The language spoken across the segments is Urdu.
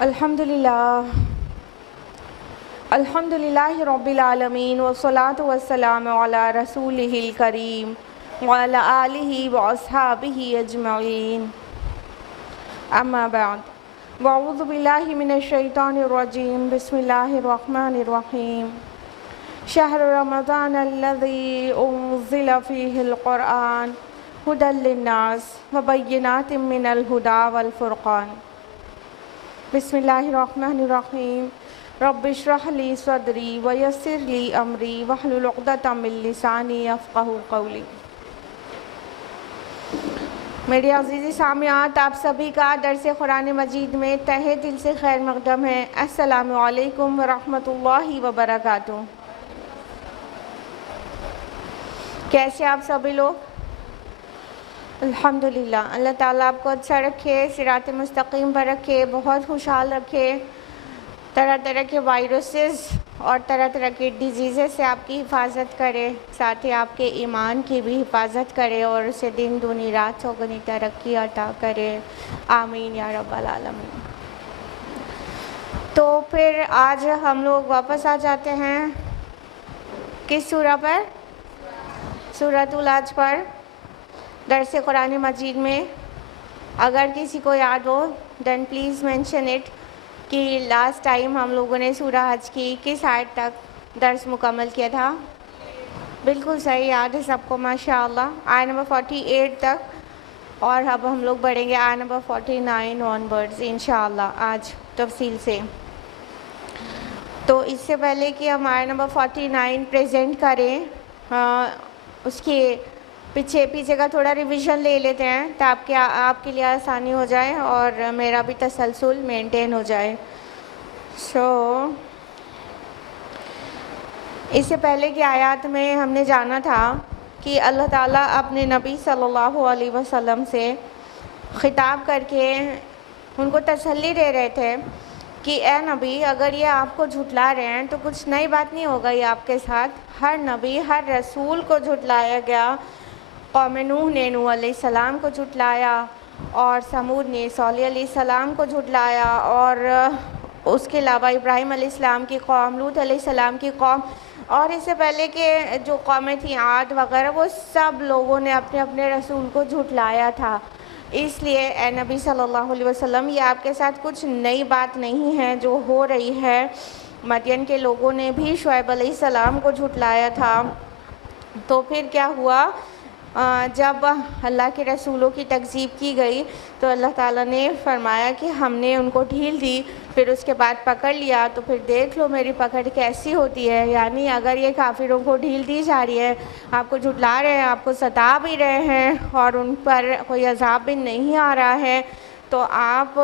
الحمدللہ رب العالمین والصلاة والسلام علی رسولہ الکریم وعلی آلہ واصحابہ اجمعین اما بعد واعوذ باللہ من الشیطان الرجیم بسم اللہ الرحمن الرحیم شہر رمضان الذی انزل فیہ القرآن ھدی للناس وبینات من الھدی والفرقان بسم اللہ الرحمن الرحیم رب اشرح لی صدری ویسر لی امری واحلل عقدۃ من لسانی یفقہوا قولی۔ میرے عزیزی سامعات، آپ سبھی کا درس قرآن مجید میں تہہ دل سے خیر مقدم ہے۔ السلام علیکم ورحمۃ اللہ وبرکاتہ۔ کیسے آپ سبھی لوگ؟ الحمدللہ، اللہ تعالیٰ آپ کو اچھا رکھے، صراط مستقیم پر رکھے، بہت خوشحال رکھے، طرح طرح کے وائرسز اور طرح طرح کے ڈیزیزز سے آپ کی حفاظت کرے، ساتھ ہی آپ کے ایمان کی بھی حفاظت کرے اور اسے دن دونی رات چوگنی ترقی عطا کرے، آمین یا رب العالمین۔ تو پھر آج ہم لوگ واپس آ جاتے ہیں کس سورہ پر؟ سورۃ الحج پر، درس قرآن مجید میں۔ اگر کسی کو یاد ہو دین پلیز مینشن اٹ کہ لاسٹ ٹائم ہم لوگوں نے سورہ حج کی کس آیت تک درس مکمل کیا تھا؟ بالکل صحیح یاد ہے سب کو، ماشاءاللہ، آیت نمبر 48 تک، اور اب ہم لوگ بڑھیں گے آیت نمبر 49 آن ورڈز انشاءاللہ آج تفصیل سے۔ تو اس سے پہلے کہ ہم آیت نمبر 49 پریزنٹ کریں، اس کے پیچھے کا تھوڑا ریویژن لے لیتے ہیں تاکہ آپ کے لیے آسانی ہو جائے اور میرا بھی تسلسل مینٹین ہو جائے۔ اس سے پہلے کی آیات میں ہم نے جانا تھا کہ اللہ تعالیٰ اپنے نبی صلی اللہ علیہ وسلم سے خطاب کر کے ان کو تسلی دے رہے تھے کہ اے نبی، اگر یہ آپ کو جھٹلا رہے ہیں تو کچھ نئی بات نہیں ہوگا یہ آپ کے ساتھ۔ ہر نبی، ہر رسول کو جھٹلایا گیا۔ قوم نوح نے نوح علیہ السلام کو جھٹلایا، اور سمود نے صالح علیہ السلام کو جھٹلایا، اور اس کے علاوہ ابراہیم علیہ السلام کی قوم، لوط علیہ السلام کی قوم، اور اس سے پہلے کہ جو قومیں تھیں عاد وغیرہ، وہ سب لوگوں نے اپنے اپنے رسول کو جھٹلایا تھا۔ اس لیے اے نبی صلی اللہ علیہ وسلم، یہ آپ کے ساتھ کچھ نئی بات نہیں ہے جو ہو رہی ہے۔ مدین کے لوگوں نے بھی شعیب علیہ السلام کو جھٹلایا تھا۔ تو پھر کیا ہوا؟ جب اللہ کے رسولوں کی تکذیب کی گئی تو اللہ تعالیٰ نے فرمایا کہ ہم نے ان کو ڈھیل دی، پھر اس کے بعد پکڑ لیا، تو پھر دیکھ لو میری پکڑ کیسی ہوتی ہے۔ یعنی اگر یہ کافروں کو ڈھیل دی جا رہی ہے، آپ کو جھٹلا رہے ہیں، آپ کو ستا بھی رہے ہیں، اور ان پر کوئی عذاب بھی نہیں آ رہا ہے، تو آپ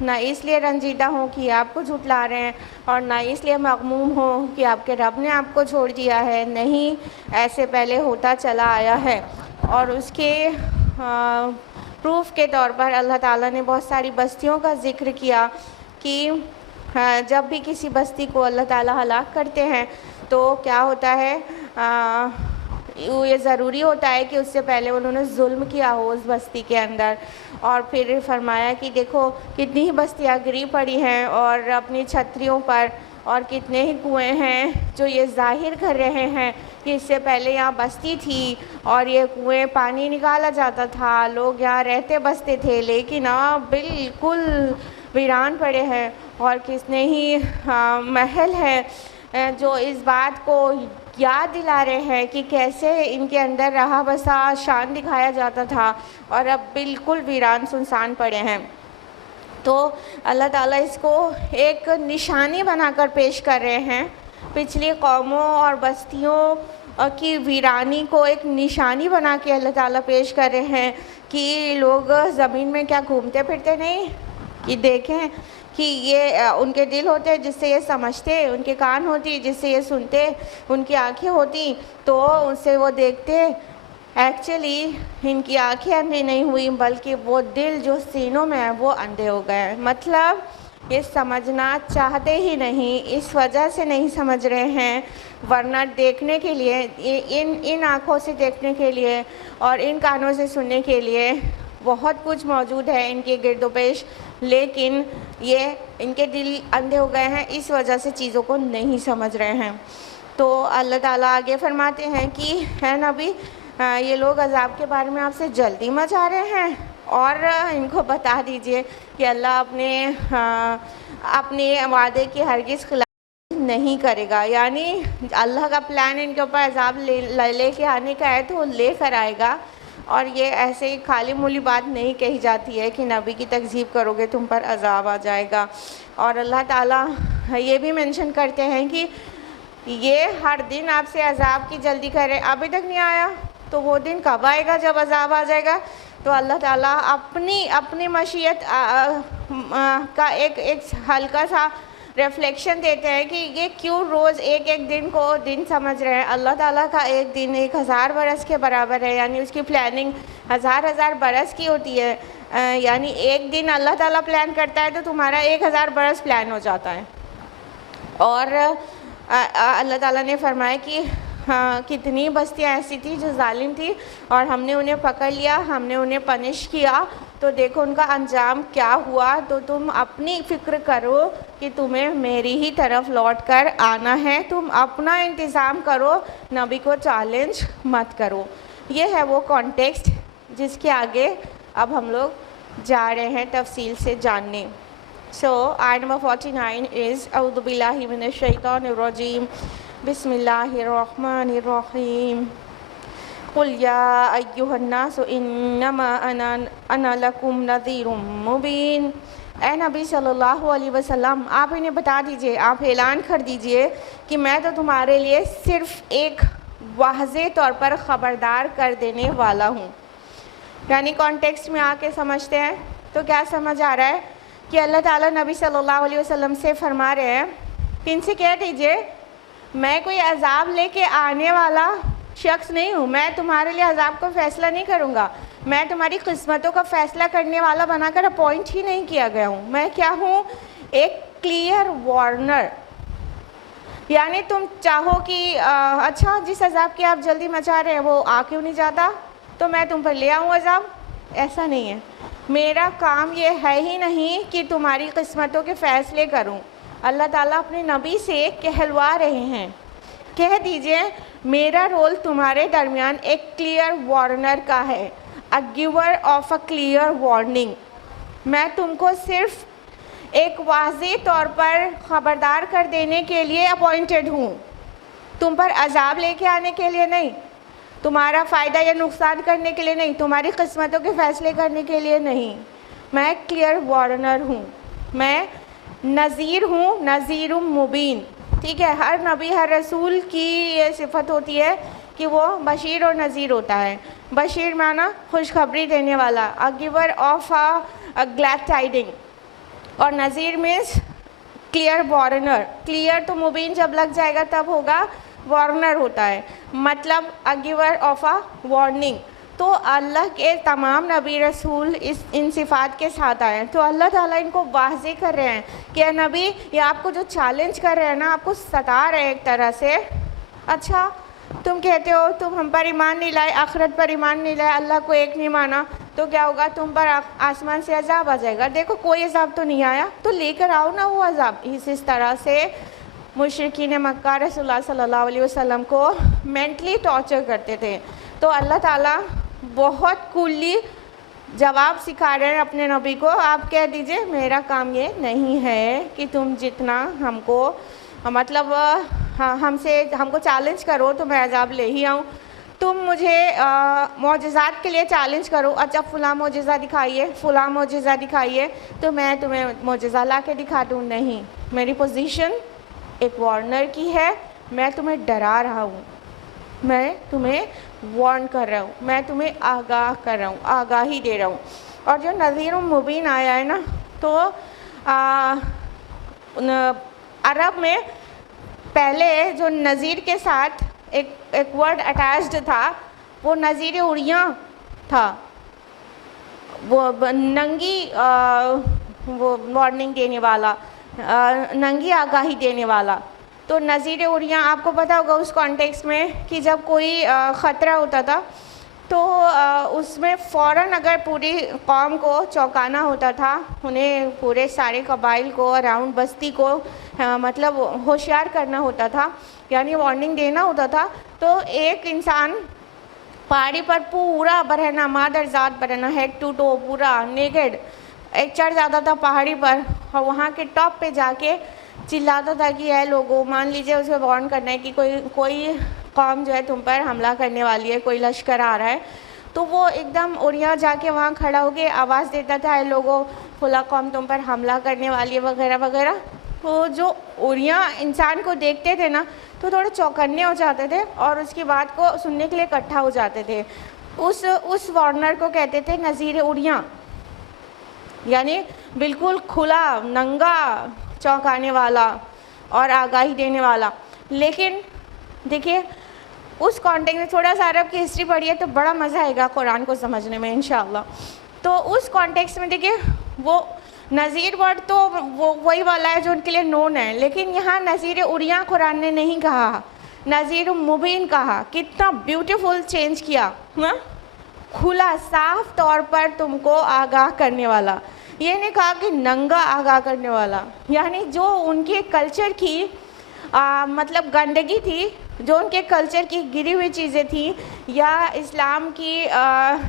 نہ اس لیے رنجیدہ ہوں کہ آپ کو جھٹلا رہے ہیں، اور نہ اس لیے مغموم ہوں کہ آپ کے رب نے آپ کو چھوڑ دیا ہے۔ نہیں، ایسے پہلے ہوتا چلا آیا ہے۔ اور اس کے پروف کے طور پر اللہ تعالیٰ نے بہت ساری بستیوں کا ذکر کیا کہ جب بھی کسی بستی کو اللہ تعالیٰ ہلاک کرتے ہیں تو کیا ہوتا ہے، یہ ضروری ہوتا ہے کہ اس سے پہلے انہوں نے ظلم کیا ہو اس بستی کے اندر۔ اور پھر فرمایا کہ دیکھو کتنی ہی بستیاں گری پڑی ہیں اور اپنی چھتریوں پر، اور کتنے ہی کنویں ہیں جو یہ ظاہر کر رہے ہیں کہ اس سے پہلے یہاں بستی تھی اور یہ کنویں پانی نکالا جاتا تھا، لوگ یہاں رہتے بستے تھے، لیکن اب بالکل ویران پڑے ہیں، اور کتنے ہی محل ہیں جو اس بات کو یاد دلا رہے ہیں کہ کیسے ان کے اندر رہا بسا شان دکھایا جاتا تھا، اور اب بالکل ویران سنسان پڑے ہیں۔ تو اللہ تعالیٰ اس کو ایک نشانی بنا کر پیش کر رہے ہیں، پچھلی قوموں اور بستیوں کی ویرانی کو ایک نشانی بنا کے اللہ تعالیٰ پیش کر رہے ہیں کہ لوگ زمین میں کیا گھومتے پھرتے نہیں، کہ دیکھیں کہ یہ ان کے دل ہوتے جس سے یہ سمجھتے، ان کے کان ہوتی جس سے یہ سنتے، ان کی آنکھیں ہوتی تو ان سے وہ دیکھتے۔ ایکچولی ان کی آنکھیں اندھی نہیں ہوئی بلکہ وہ دل جو سینوں میں ہے وہ اندھے ہو گئے۔ مطلب یہ سمجھنا چاہتے ہی نہیں، اس وجہ سے نہیں سمجھ رہے ہیں، ورنہ دیکھنے کے لیے ان آنکھوں سے دیکھنے کے لیے اور ان کانوں سے سننے کے لیے بہت کچھ موجود ہے ان کے گرد و پیش، لیکن یہ ان کے دل اندھے ہو گئے ہیں، اس وجہ سے چیزوں کو نہیں سمجھ رہے ہیں۔ تو اللہ تعالیٰ آگے فرماتے ہیں کہ ہے نبی یہ لوگ عذاب کے بارے میں آپ سے جلدی مچا رہے ہیں، اور ان کو بتا دیجئے کہ اللہ اپنے وعدے کی ہرگز خلاف نہیں کرے گا، یعنی اللہ کا پلان ان کے اوپر عذاب لے کے آنے کا ہے تو وہ لے کر آئے گا، اور یہ ایسے خالی مولی بات نہیں کہی جاتی ہے کہ نبی کی تکذیب کرو گے تم پر عذاب آ جائے گا۔ اور اللہ تعالیٰ یہ بھی منشن کرتے ہیں کہ یہ ہر دن آپ سے عذاب کی جلدی کرے، ابھی تک نہیں آیا تو وہ دن کب آئے گا جب عذاب آ جائے گا؟ تو اللہ تعالیٰ اپنی مشیت کا ایک ہلکا سا ریفلیکشن دیتے ہیں کہ یہ کیوں روز ایک دن کو دن سمجھ رہے ہیں۔ اللہ تعالیٰ کا ایک دن 1000 برس کے برابر ہے، یعنی اس کی پلاننگ ہزار برس کی ہوتی ہے، یعنی ایک دن اللہ تعالیٰ پلان کرتا ہے تو تمہارا 1000 برس پلان ہو جاتا ہے۔ اور اللہ تعالیٰ نے فرمایا کہ کتنی بستیاں ایسی تھیں جو ظالم تھی، اور ہم نے انہیں پکڑ لیا، ہم نے انہیں پنش کیا، تو دیکھو ان کا انجام کیا ہوا۔ تو تم اپنی فکر کرو کہ تمہیں میری ہی طرف لوٹ کر آنا ہے، تم اپنا انتظام کرو، نبی کو چیلنج مت کرو۔ یہ ہے وہ کانٹیکسٹ جس کے آگے اب ہم لوگ جا رہے ہیں تفصیل سے جاننے۔ So, ayat number 49 is أعوذ بالله من الشيطان الرجيم بسم الله الرحمن الرحيم قل يا أيها الناس إنما أنا لكم نذير مبين۔ اے نبی صلی اللہ علیہ وسلم آپ انہیں بتا دیجئے، آپ اعلان کر دیجئے کہ میں تو تمہارے لیے صرف ایک واضح طور پر خبردار کر دینے والا ہوں۔ یعنی کانٹیکسٹ میں آ کے سمجھتے ہیں تو کیا سمجھ آ رہا ہے کہ اللہ تعالیٰ نبی صلی اللہ علیہ وسلم سے فرما رہے ہیں کہ ان سے کہہ دیجئے میں کوئی عذاب لے کے آنے والا شخص نہیں ہوں، میں تمہارے لیے عذاب کو فیصلہ نہیں کروں گا، میں تمہاری قسمتوں کا فیصلہ کرنے والا بنا کر اپوائنٹ ہی نہیں کیا گیا ہوں۔ میں کیا ہوں؟ ایک کلیئر وارنر۔ یعنی تم چاہو کہ اچھا جس عذاب کی آپ جلدی مچا رہے ہیں وہ آ کیوں نہیں جاتا، تو میں تم پر لے آؤں عذاب؟ ایسا نہیں ہے، میرا کام یہ ہے ہی نہیں کہ تمہاری قسمتوں کے فیصلے کروں۔ اللہ تعالیٰ اپنے نبی سے کہلوا رہے ہیں، کہہ دیجئے میرا رول تمہارے درمیان ایک کلیئر وارنر کا ہے، a giver of a clear warning۔ میں تم کو صرف ایک واضح طور پر خبردار کر دینے کے لیے اپوائنٹڈ ہوں، تم پر عذاب لے کے آنے کے لیے نہیں، تمہارا فائدہ یا نقصان کرنے کے لیے نہیں، تمہاری قسمتوں کے فیصلے کرنے کے لیے نہیں۔ میں کلیئر وارنر ہوں، میں نذیر ہوں، نذیر مبین۔ ٹھیک ہے، ہر نبی ہر رسول کی یہ صفت ہوتی ہے کہ وہ بشیر اور نذیر ہوتا ہے۔ بشیر معنی خوشخبری دینے والا، a giver of a glad tiding، اور Nazir means clear Warner. Clear تو مبین جب لگ جائے گا تب ہوگا، وارنر ہوتا ہے مطلب a giver of a warning۔ تو اللہ کے تمام نبی رسول ان صفات کے ساتھ آئے ہیں، تو اللہ تعالیٰ ان کو واضح کر رہے ہیں کہ اے نبی یہ آپ کو جو چیلنج کر رہے ہیں نا، آپ کو ستا رہے ہیں ایک طرح سے۔ اچھا تم کہتے ہو تم ہم پر ایمان نہیں لائے، آخرت پر ایمان نہیں لائے، اللہ کو ایک نہیں مانا، تو کیا ہوگا؟ تم پر آسمان سے عذاب آ جائے گا۔ دیکھو کوئی عذاب تو نہیں آیا، تو لے کر آؤ نا وہ عذاب۔ اس طرح سے مشرکین مکہ رسول اللہ صلی اللہ علیہ وسلم کو مینٹلی ٹارچر کرتے تھے۔ تو اللہ تعالیٰ بہت کوللی جواب سکھا رہے ہیں اپنے نبی کو، آپ کہہ دیجئے میرا کام یہ نہیں ہے کہ تم جتنا ہم کو مطلب ہم کو چیلنج کرو تو میں عذاب لے ہی آؤں، تم مجھے معجزات کے لیے چیلنج کرو، اچھا فلاں معجزہ دکھائیے، فلاں معجزہ دکھائیے، تو میں تمہیں معجزہ لا کے دکھا دوں؟ نہیں، میری پوزیشن ایک وارنر کی ہے، میں تمہیں ڈرا رہا ہوں، میں تمہیں وارن کر رہا ہوں، میں تمہیں آگاہ کر رہا ہوں، آگاہی دے رہا ہوں۔ اور جو نذیر مبین آیا ہے نا، تو عرب میں پہلے جو نذیر کے ساتھ ایک ورڈ اٹیچڈ تھا، وہ نذیر اریاں تھا، وہ ننگی وہ وارننگ دینے والا، ننگی آگاہی دینے والا۔ تو نذیر اریاں آپ کو پتہ ہوگا اس کانٹیکس میں کہ جب کوئی خطرہ ہوتا تھا تو اس میں فوراً اگر پوری قوم کو چونکانا ہوتا تھا، انہیں پورے سارے قبائل کو اراؤنڈ بستی کو مطلب ہوشیار کرنا ہوتا تھا، یعنی وارننگ دینا ہوتا تھا، تو ایک انسان پہاڑی پر پورا برہنہ مادر ذات برہنہ ہیڈ ٹو ٹو پورا نیکڈ ایک چڑھ جاتا تھا پہاڑی پر، اور وہاں کے ٹاپ پہ جا کے چلاتا تھا کہ اے لوگوں، مان لیجئے اسے وارن کرنا ہے کہ کوئی قوم جو ہے تم پر حملہ کرنے والی ہے، کوئی لشکر آ رہا ہے، تو وہ ایک دم اڑیاں جا کے وہاں کھڑا ہو کے آواز دیتا تھا، اے لوگوں فلاں قوم تم پر حملہ کرنے والی ہے وغیرہ وغیرہ. تو جو اڑیاں انسان کو دیکھتے تھے نا تو تھوڑے چوکنے ہو جاتے تھے اور اس کی بات کو سننے کے لیے اکٹھا ہو جاتے تھے. اس وارنر کو کہتے تھے نذیر اڑیاں، یعنی بالکل کھلا ننگا چونکانے والا اور آگاہی دینے والا. لیکن دیکھیے اس کانٹیکسٹ میں تھوڑا سا عرب کی ہسٹری پڑھیے تو بڑا مزہ آئے گا قرآن کو سمجھنے میں انشاءاللہ. تو اس کانٹیکسٹ میں دیکھیے وہ نذیر ورڈ تو وہی والا ہے جو ان کے لیے نون ہے، لیکن یہاں نذیر اڑیاں قرآن نے نہیں کہا، نذیر مبین کہا. کتنا بیوٹیفل چینج کیا، کھلا صاف طور پر تم کو آگاہ کرنے والا. یہ نہیں کہا کہ ننگا آگاہ کرنے والا، یعنی جو ان کے کلچر کی مطلب گندگی تھی، جو ان کے کلچر کی گری ہوئی چیزیں تھیں یا اسلام کی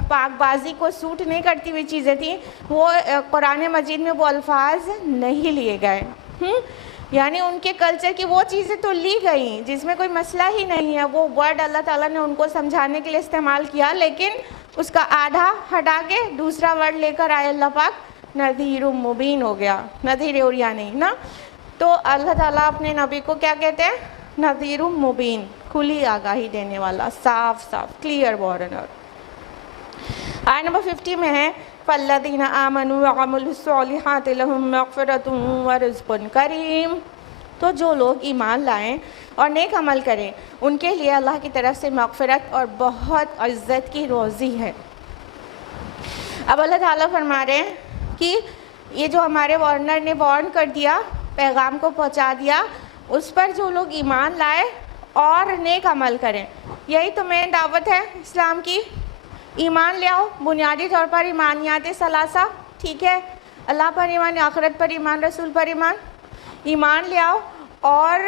پاک بازی کو سوٹ نہیں کرتی ہوئی چیزیں تھیں، وہ قرآن مجید میں وہ الفاظ نہیں لیے گئے. یعنی ان کے کلچر کی وہ چیزیں تو لی گئیں جس میں کوئی مسئلہ ہی نہیں ہے، وہ ورڈ اللہ تعالیٰ نے ان کو سمجھانے کے لیے استعمال کیا، لیکن اس کا آدھا ہٹا کے دوسرا ورڈ لے کر آئے اللہ پاک نذیر مبین ہو گیا، نذیر اڑیا نہیں نا. تو اللہ تعالیٰ اپنے نبی کو کیا کہتے ہیں؟ نذیر مبین، کھلی آگاہی دینے والا، صاف صاف کلیئر وارنر. آیت نمبر 50 میں ہے فَالَّذِينَ آمَنُوا وَعَمِلُوا الصَّالِحَاتِ لَهُم مَغْفِرَةٌ وَرِزْقٌ کریم. تو جو لوگ ایمان لائیں اور نیک عمل کریں ان کے لیے اللہ کی طرف سے مغفرت اور بہت عزت کی روزی ہے. اب اللہ تعالیٰ فرما رہے ہیں کہ یہ جو ہمارے وارنر نے وارن کر دیا، پیغام کو پہنچا دیا، اس پر جو لوگ ایمان لائے اور نیک عمل کریں، یہی تو مین دعوت ہے اسلام کی. ایمان لے آؤ، بنیادی طور پر ایمانیات ثلاثہ، ٹھیک ہے، اللہ پر ایمان، آخرت پر ایمان، رسول پر ایمان. ایمان لے آؤ اور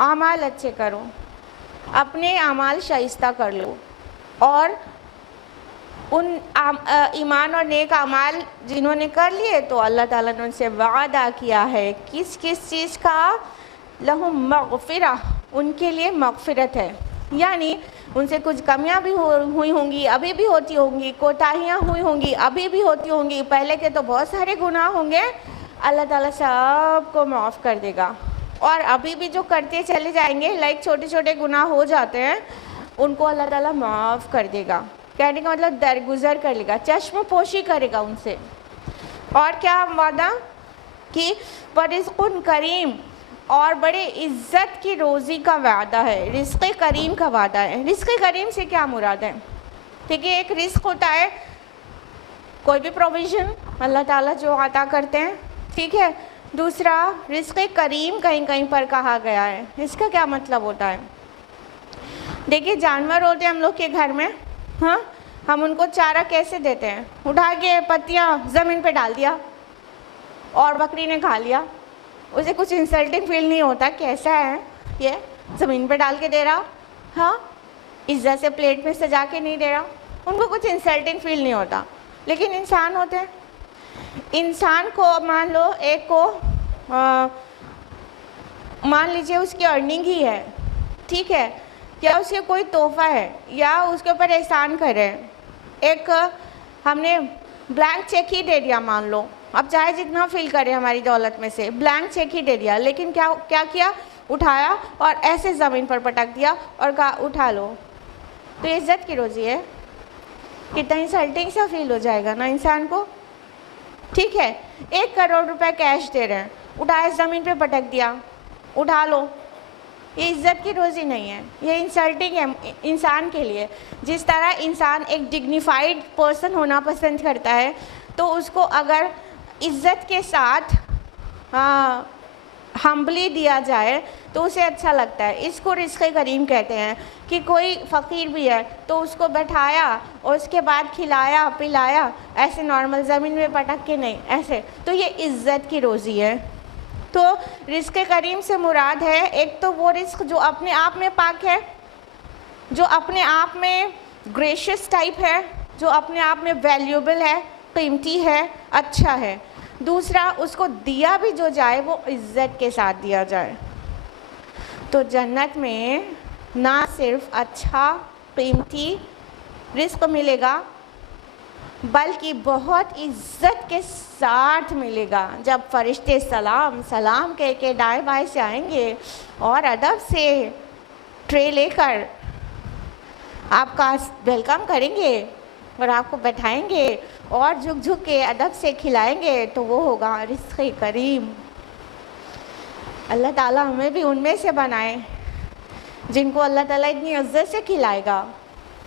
اعمال اچھے کرو، اپنے اعمال شائستہ کر لو، اور ان ایمان اور نیک اعمال جنہوں نے کر لیے تو اللہ تعالیٰ نے ان سے وعدہ کیا ہے کس چیز کا؟ لہم مغفرہ، ان کے لیے مغفرت ہے. یعنی ان سے کچھ کمیاں بھی ہوئی ہوں گی، ابھی بھی ہوتی ہوں گی، کوتاہیاں ہوئی ہوں گی، ابھی بھی ہوتی ہوں گی، پہلے کے تو بہت سارے گناہ ہوں گے، اللہ تعالیٰ سب کو معاف کر دے گا. اور ابھی بھی جو کرتے چلے جائیں گے، لائک چھوٹے چھوٹے گناہ ہو جاتے ہیں، ان کو اللہ تعالیٰ معاف کر دے گا. کہنے کا مطلب درگزر کر لے گا، چشم پوشی کرے گا ان سے. اور کیا وعدہ کہ رزق کریم، اور بڑے عزت کی روزی کا وعدہ ہے، رزق کریم کا وعدہ ہے. رزق کریم سے کیا مراد ہے؟ ٹھیک ہے، ایک رزق ہوتا ہے کوئی بھی پروویژن اللہ تعالیٰ جو عطا کرتے ہیں، ٹھیک ہے. دوسرا رزق کریم کہیں کہیں پر کہا گیا ہے. اس کا کیا مطلب ہوتا ہے؟ دیکھیے جانور ہوتے ہیں ہم لوگ کے گھر میں، ہاں، ہم ان کو چارہ کیسے دیتے ہیں؟ اٹھا کے پتیاں زمین پہ ڈال دیا اور بکری نے کھا لیا. اسے کچھ انسلٹنگ فیل نہیں ہوتا، کیسا ہے یہ زمین پہ ڈال کے دے رہا، ہاں، عزت سے پلیٹ میں سجا کے نہیں دے رہا، ان کو کچھ انسلٹنگ فیل نہیں ہوتا. لیکن انسان ہوتے ہیں، انسان کو مان لو ایک کو مان لیجئے اس کی ارننگ ہی ہے، ٹھیک ہے، یا اس کے کوئی تحفہ ہے یا اس کے اوپر احسان کرے. ایک ہم نے بلینک چیک ہی دے دیا مان لو، اب چاہے جتنا فل کرے ہماری دولت میں سے، بلینک چیک ہی دے دیا، لیکن کیا کیا؟ اٹھایا اور ایسے زمین پر پٹک دیا اور کہا اٹھا لو. تو یہ عزت کی روزی ہے، کتنا انسلٹنگ سا فیل ہو جائے گا نا انسان کو. ٹھیک ہے، 1 کروڑ روپے کیش دے رہے ہیں، اٹھایا زمین پہ پٹک دیا، اٹھا لو. یہ عزت کی روزی نہیں ہے، یہ انسلٹنگ ہے انسان کے لیے. جس طرح انسان ایک ڈگنیفائڈ پرسن ہونا پسند کرتا ہے، تو اس کو اگر عزت کے ساتھ ہمبلی دیا جائے تو اسے اچھا لگتا ہے. اس کو رزق کریم کہتے ہیں کہ کوئی فقیر بھی ہے تو اس کو بٹھایا اور اس کے بعد کھلایا پلایا, ایسے نارمل زمین میں پٹک کے نہیں, ایسے, تو یہ عزت کی روزی ہے. تو رزق کریم سے مراد ہے ایک تو وہ رزق جو اپنے آپ میں پاک ہے, جو اپنے آپ میں گریشیس ٹائپ ہے, جو اپنے آپ میں ویلیوبل ہے, قیمتی ہے, اچھا ہے. دوسرا, اس کو دیا بھی جو جائے وہ عزت کے ساتھ دیا جائے. تو جنت میں نہ صرف اچھا قیمتی رزق ملے گا بلکہ بہت عزت کے ساتھ ملے گا. جب فرشتے سلام سلام کہہ کے دائیں بائیں سے آئیں گے اور ادب سے ٹرے لے کر آپ کا ویلکم کریں گے اور آپ کو بٹھائیں گے اور جھک جھک کے ادب سے کھلائیں گے, تو وہ ہوگا رزق کریم. اللہ تعالیٰ ہمیں بھی ان میں سے بنائے جن کو اللہ تعالیٰ اتنی عزت سے کھلائے گا.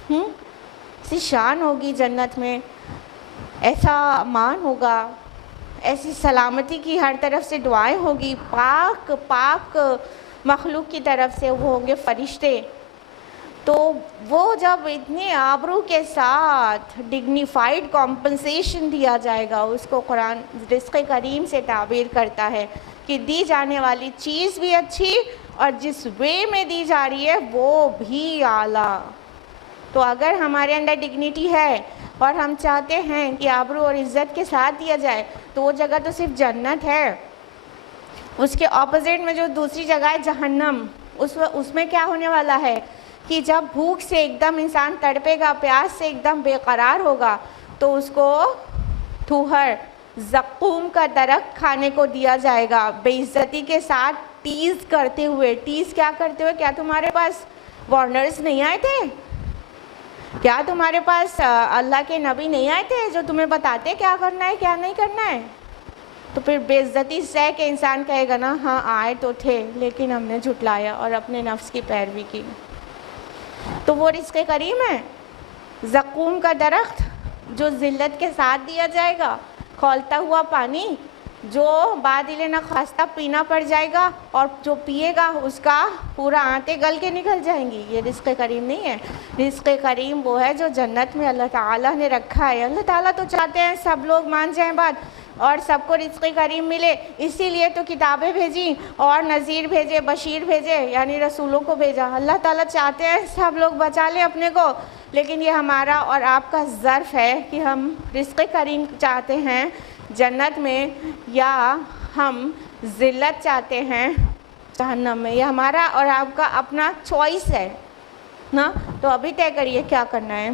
ایسی شان ہوگی جنت میں, ایسا امان ہوگا, ایسی سلامتی کی ہر طرف سے دعائیں ہوگی, پاک پاک مخلوق کی طرف سے وہ ہوں گے فرشتے. تو وہ جب اتنے آبرو کے ساتھ ڈگنیفائڈ کمپنسیشن دیا جائے گا, اس کو قرآن رزق کریم سے تعبیر کرتا ہے کہ دی جانے والی چیز بھی اچھی اور جس وے میں دی جا رہی ہے وہ بھی اعلیٰ. تو اگر ہمارے اندر ڈگنیٹی ہے اور ہم چاہتے ہیں کہ آبرو اور عزت کے ساتھ دیا جائے, تو وہ جگہ تو صرف جنت ہے. اس کے اپوزٹ میں جو دوسری جگہ ہے جہنم, اس میں کیا ہونے والا ہے کہ جب بھوک سے ایک دم انسان تڑپے گا, پیاس سے ایک دم بے قرار ہوگا, تو اس کو تھوہر زقوم کا درخت کھانے کو دیا جائے گا بے عزتی کے ساتھ, ٹیز کرتے ہوئے. ٹیز کیا کرتے ہوئے؟ کیا تمہارے پاس وارنرز نہیں آئے تھے؟ کیا تمہارے پاس اللہ کے نبی نہیں آئے تھے جو تمہیں بتاتے کیا کرنا ہے کیا نہیں کرنا ہے؟ تو پھر بے عزتی سہ کے انسان کہے گا نا, ہاں آئے تو تھے لیکن ہم نے جھٹلایا اور اپنے نفس کی پیروی کی. تو وہ رزق کریم ہے, زقوم کا درخت جو ذلت کے ساتھ دیا جائے گا, کھولتا ہوا پانی جو بادل نخواستہ پینا پڑ جائے گا اور جو پیے گا اس کا پورا آنتیں گل کے نکل جائیں گی. یہ رزق کریم نہیں ہے. رزق کریم وہ ہے جو جنت میں اللہ تعالیٰ نے رکھا ہے. اللہ تعالیٰ تو چاہتے ہیں سب لوگ مان جائیں بات اور سب کو رزق کریم ملے, اسی لیے تو کتابیں بھیجیں اور نذیر بھیجے, بشیر بھیجے, یعنی رسولوں کو بھیجا. اللہ تعالیٰ چاہتے ہیں سب لوگ بچا لیں اپنے کو, لیکن یہ ہمارا اور آپ کا ظرف ہے کہ ہم رزق کریم چاہتے ہیں جنت میں یا ہم ذلت چاہتے ہیں جہنم میں. یہ ہمارا اور آپ کا اپنا چوائس ہے نا, تو ابھی طے کریے کیا کرنا ہے.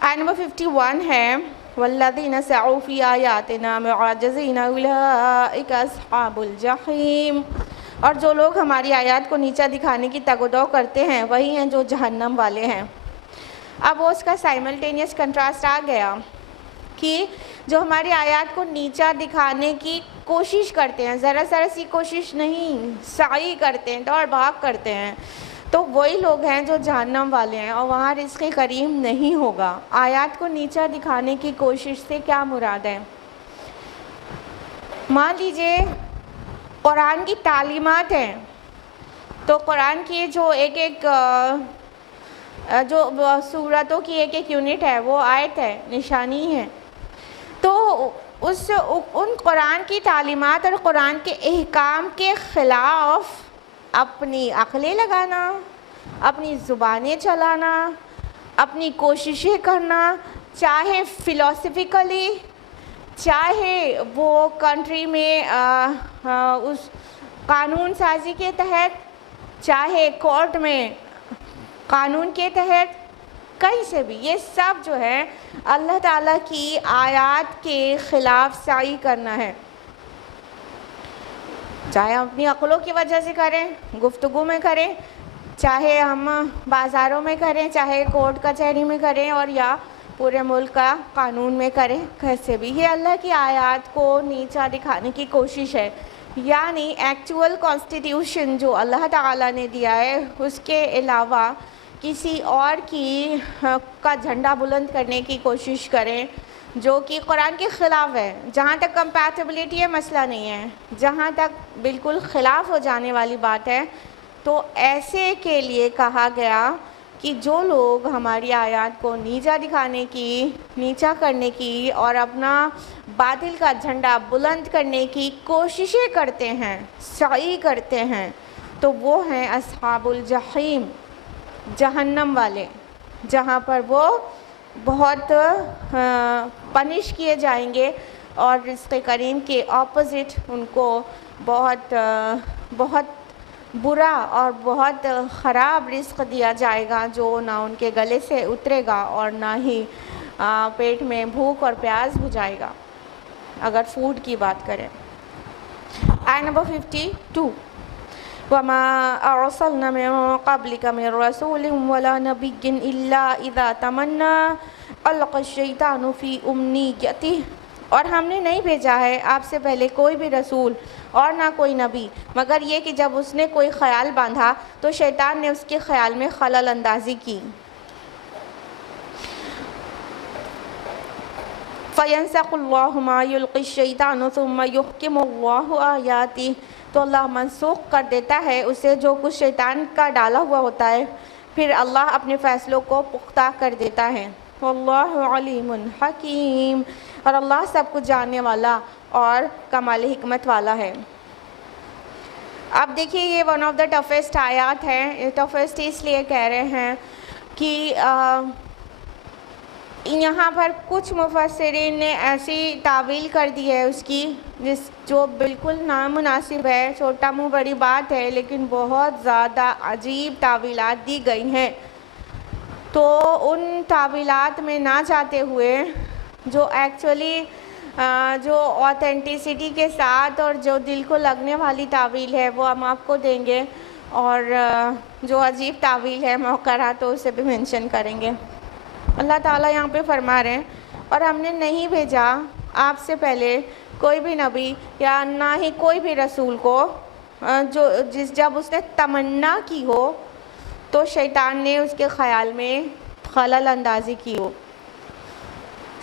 آیت نمبر 51 ہے وَالَّذِينَ سَعُوا فِي آيَاتِنَا مُعَاجِزِينَ أُولَٰئِكَ أَصْحَابُ الْجَحِيمِ. اور جو لوگ ہماری آیات کو نیچا دکھانے کی تگ و دو کرتے ہیں وہی ہیں جو جہنم والے ہیں. اب وہ اس کا سائملٹینیس کنٹراسٹ آ گیا کہ جو ہماری آیات کو نیچا دکھانے کی کوشش کرتے ہیں, ذرا ذرا سی کوشش نہیں, سعی کرتے ہیں, دوڑ بھاگ کرتے ہیں, تو وہی لوگ ہیں جو جہنم والے ہیں اور وہاں رزق کریم نہیں ہوگا. آیات کو نیچا دکھانے کی کوشش سے کیا مراد ہے؟ مان لیجئے قرآن کی تعلیمات ہیں, تو قرآن کی جو ایک جو سورتوں کی ایک یونٹ ہے وہ آیت ہے, نشانی ہے. تو ان قرآن کی تعلیمات اور قرآن کے احکام کے خلاف اپنی عقلیں لگانا, اپنی زبانیں چلانا, اپنی کوششیں کرنا, چاہے فلسفیکلی, چاہے وہ کنٹری میں اس قانون سازی کے تحت, چاہے کورٹ میں قانون کے تحت, کہیں سے بھی, یہ سب جو ہے اللہ تعالیٰ کی آیات کے خلاف سعی کرنا ہے. چاہے ہم اپنی عقلوں کی وجہ سے کریں, گفتگو میں کریں, چاہے ہم بازاروں میں کریں, چاہے کورٹ کچہری میں کریں, اور یا پورے ملک کا قانون میں کریں, کیسے بھی یہ اللہ کی آیات کو نیچا دکھانے کی کوشش ہے. یعنی ایکچول کانسٹیٹیوشن جو اللہ تعالیٰ نے دیا ہے اس کے علاوہ کسی اور کی کا جھنڈا بلند کرنے کی کوشش کریں, جو کہ قرآن کے خلاف ہے. جہاں تک کمپیٹیبلٹی ہے مسئلہ نہیں ہے, جہاں تک بالکل خلاف ہو جانے والی بات ہے تو ایسے کے لیے کہا گیا کہ جو لوگ ہماری آیات کو نیچا دکھانے کی, نیچا کرنے کی اور اپنا باطل کا جھنڈا بلند کرنے کی کوششیں کرتے ہیں, سعی کرتے ہیں, تو وہ ہیں اصحاب الجحیم, جہنم والے, جہاں پر وہ بہت پنش کیے جائیں گے اور رزق کریم کے اپوزٹ ان کو بہت برا اور بہت خراب رزق دیا جائے گا, جو نہ ان کے گلے سے اترے گا اور نہ ہی پیٹ میں بھوک اور پیاس بجھائے گا, اگر فوڈ کی بات کریں. آیت نمبر 52, وَمَا أَرْسَلْنَا مِن قَبْلِكَ مِن رَّسُولٍ وَلَا نَبِيٍّ إِلَّا إِذَا تَمَنَّىٰ أَلْقَى الشَّيْطَانُ فِي أُمْنِيَّتِهِ, اور ہم نے نہیں بھیجا ہے آپ سے پہلے کوئی بھی رسول اور نہ کوئی نبی مگر یہ کہ جب اس نے کوئی خیال باندھا تو شیطان نے اس کے خیال میں خلل اندازی کی. فَيَنسَخُ اللَّهُ مَا يُلْقِي الشَّيْطَانُ ثُمَّ يُحْكِمُ اللَّهُ آيَاتِهِ, تو اللہ منسوخ کر دیتا ہے اسے جو کچھ شیطان کا ڈالا ہوا ہوتا ہے, پھر اللہ اپنے فیصلوں کو پختہ کر دیتا ہے. واللہ علیم حکیم, اور اللہ سب کچھ جاننے والا اور کمال حکمت والا ہے. اب دیکھیے یہ ون آف دا ٹفسٹ آیات ہے. ٹفسٹ اس لیے کہہ رہے ہیں کہ یہاں پر کچھ مفسرین نے ایسی تعویل کر دی ہے اس کی جو بالکل نامناسب ہے. چھوٹا منہ بڑی بات ہے, لیکن بہت زیادہ عجیب تعویلات دی گئی ہیں. تو ان تعویلات میں نہ جاتے ہوئے جو ایکچولی جو آتھینٹیسٹی کے ساتھ اور جو دل کو لگنے والی تعویل ہے وہ ہم آپ کو دیں گے, اور جو عجیب تعویل ہے موقع رہا تو اسے بھی منشن کریں گے. اللہ تعالیٰ یہاں پہ فرما رہے ہیں, اور ہم نے نہیں بھیجا آپ سے پہلے کوئی بھی نبی یا نہ ہی کوئی بھی رسول کو جب اس نے تمنا کی ہو تو شیطان نے اس کے خیال میں خلل اندازی کی ہو.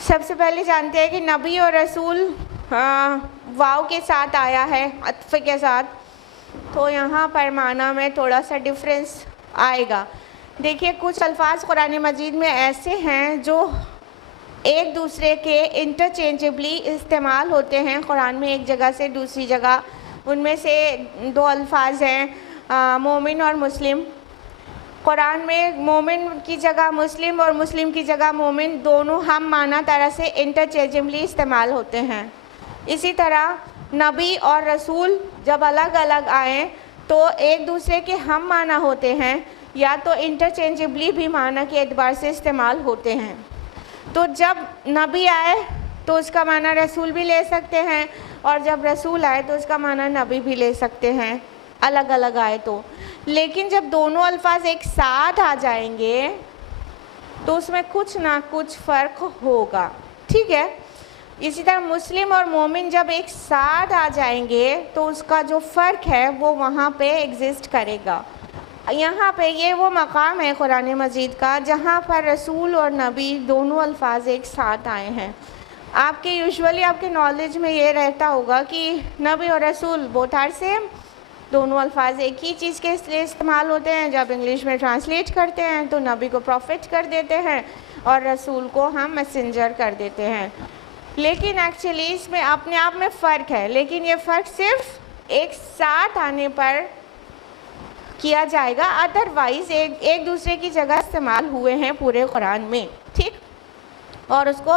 سب سے پہلے جانتے ہیں کہ نبی اور رسول واو کے ساتھ آیا ہے, عطف کے ساتھ, تو یہاں پر معنی میں تھوڑا سا ڈفرینس آئے گا. دیکھیے کچھ الفاظ قرآن مجید میں ایسے ہیں جو ایک دوسرے کے انٹرچینجبلی استعمال ہوتے ہیں قرآن میں ایک جگہ سے دوسری جگہ. ان میں سے دو الفاظ ہیں مومن اور مسلم. قرآن میں مومن کی جگہ مسلم اور مسلم کی جگہ مومن دونوں ہم معنی طرح سے انٹرچینجبلی استعمال ہوتے ہیں. اسی طرح نبی اور رسول جب الگ الگ آئیں تو ایک دوسرے کے ہم معنی ہوتے ہیں یا تو انٹرچینجبلی بھی معنی کے اعتبار سے استعمال ہوتے ہیں. تو جب نبی آئے تو اس کا معنی رسول بھی لے سکتے ہیں, اور جب رسول آئے تو اس کا معنی نبی بھی لے سکتے ہیں, الگ الگ آئے تو. لیکن جب دونوں الفاظ ایک ساتھ آ جائیں گے تو اس میں کچھ نہ کچھ فرق ہوگا, ٹھیک ہے. اسی طرح مسلم اور مومن جب ایک ساتھ آ جائیں گے تو اس کا جو فرق ہے وہ وہاں پہ ایگزسٹ کرے گا. یہاں پہ یہ وہ مقام ہے قرآن مجید کا جہاں پر رسول اور نبی دونوں الفاظ ایک ساتھ آئے ہیں. آپ کے یوزولی آپ کے نالج میں یہ رہتا ہوگا کہ نبی اور رسول بوتھ آر سیم, دونوں الفاظ ایک ہی چیز کے لیے استعمال ہوتے ہیں. جب انگلش میں ٹرانسلیٹ کرتے ہیں تو نبی کو پروفٹ کر دیتے ہیں اور رسول کو ہم میسنجر کر دیتے ہیں. لیکن ایکچولی اس میں اپنے آپ میں فرق ہے, لیکن یہ فرق صرف ایک ساتھ آنے پر کیا جائے گا, ادروائز ایک دوسرے کی جگہ استعمال ہوئے ہیں پورے قرآن میں, ٹھیک. اور اس کو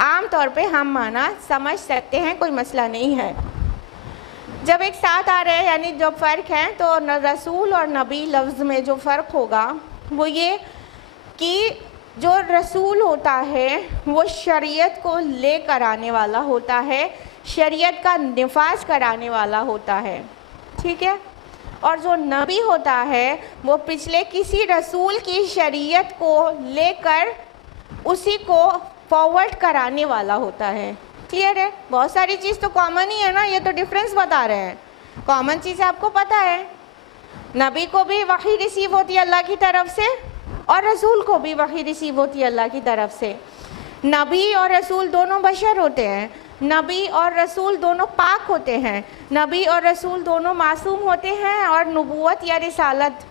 عام طور پہ ہم معنی سمجھ سکتے ہیں, کوئی مسئلہ نہیں ہے. جب ایک ساتھ آ رہے ہیں یعنی جو فرق ہے, تو رسول اور نبی لفظ میں جو فرق ہوگا وہ یہ کہ جو رسول ہوتا ہے وہ شریعت کو لے کر آنے والا ہوتا ہے, شریعت کا نفاذ کرانے والا ہوتا ہے, ٹھیک ہے. اور جو نبی ہوتا ہے وہ پچھلے کسی رسول کی شریعت کو لے کر اسی کو فارورڈ کرانے والا ہوتا ہے. کلیئر ہے؟ بہت ساری چیز تو کامن ہی ہے نا, یہ تو ڈفرینس بتا رہے ہیں. کامن چیز آپ کو پتہ ہے, نبی کو بھی وحی ریسیو ہوتی ہے اللہ کی طرف سے اور رسول کو بھی وحی ریسیو ہوتی ہے اللہ کی طرف سے. نبی اور رسول دونوں بشر ہوتے ہیں، نبی اور رسول دونوں پاک ہوتے ہیں، نبی اور رسول دونوں معصوم ہوتے ہیں، اور نبوت یا رسالت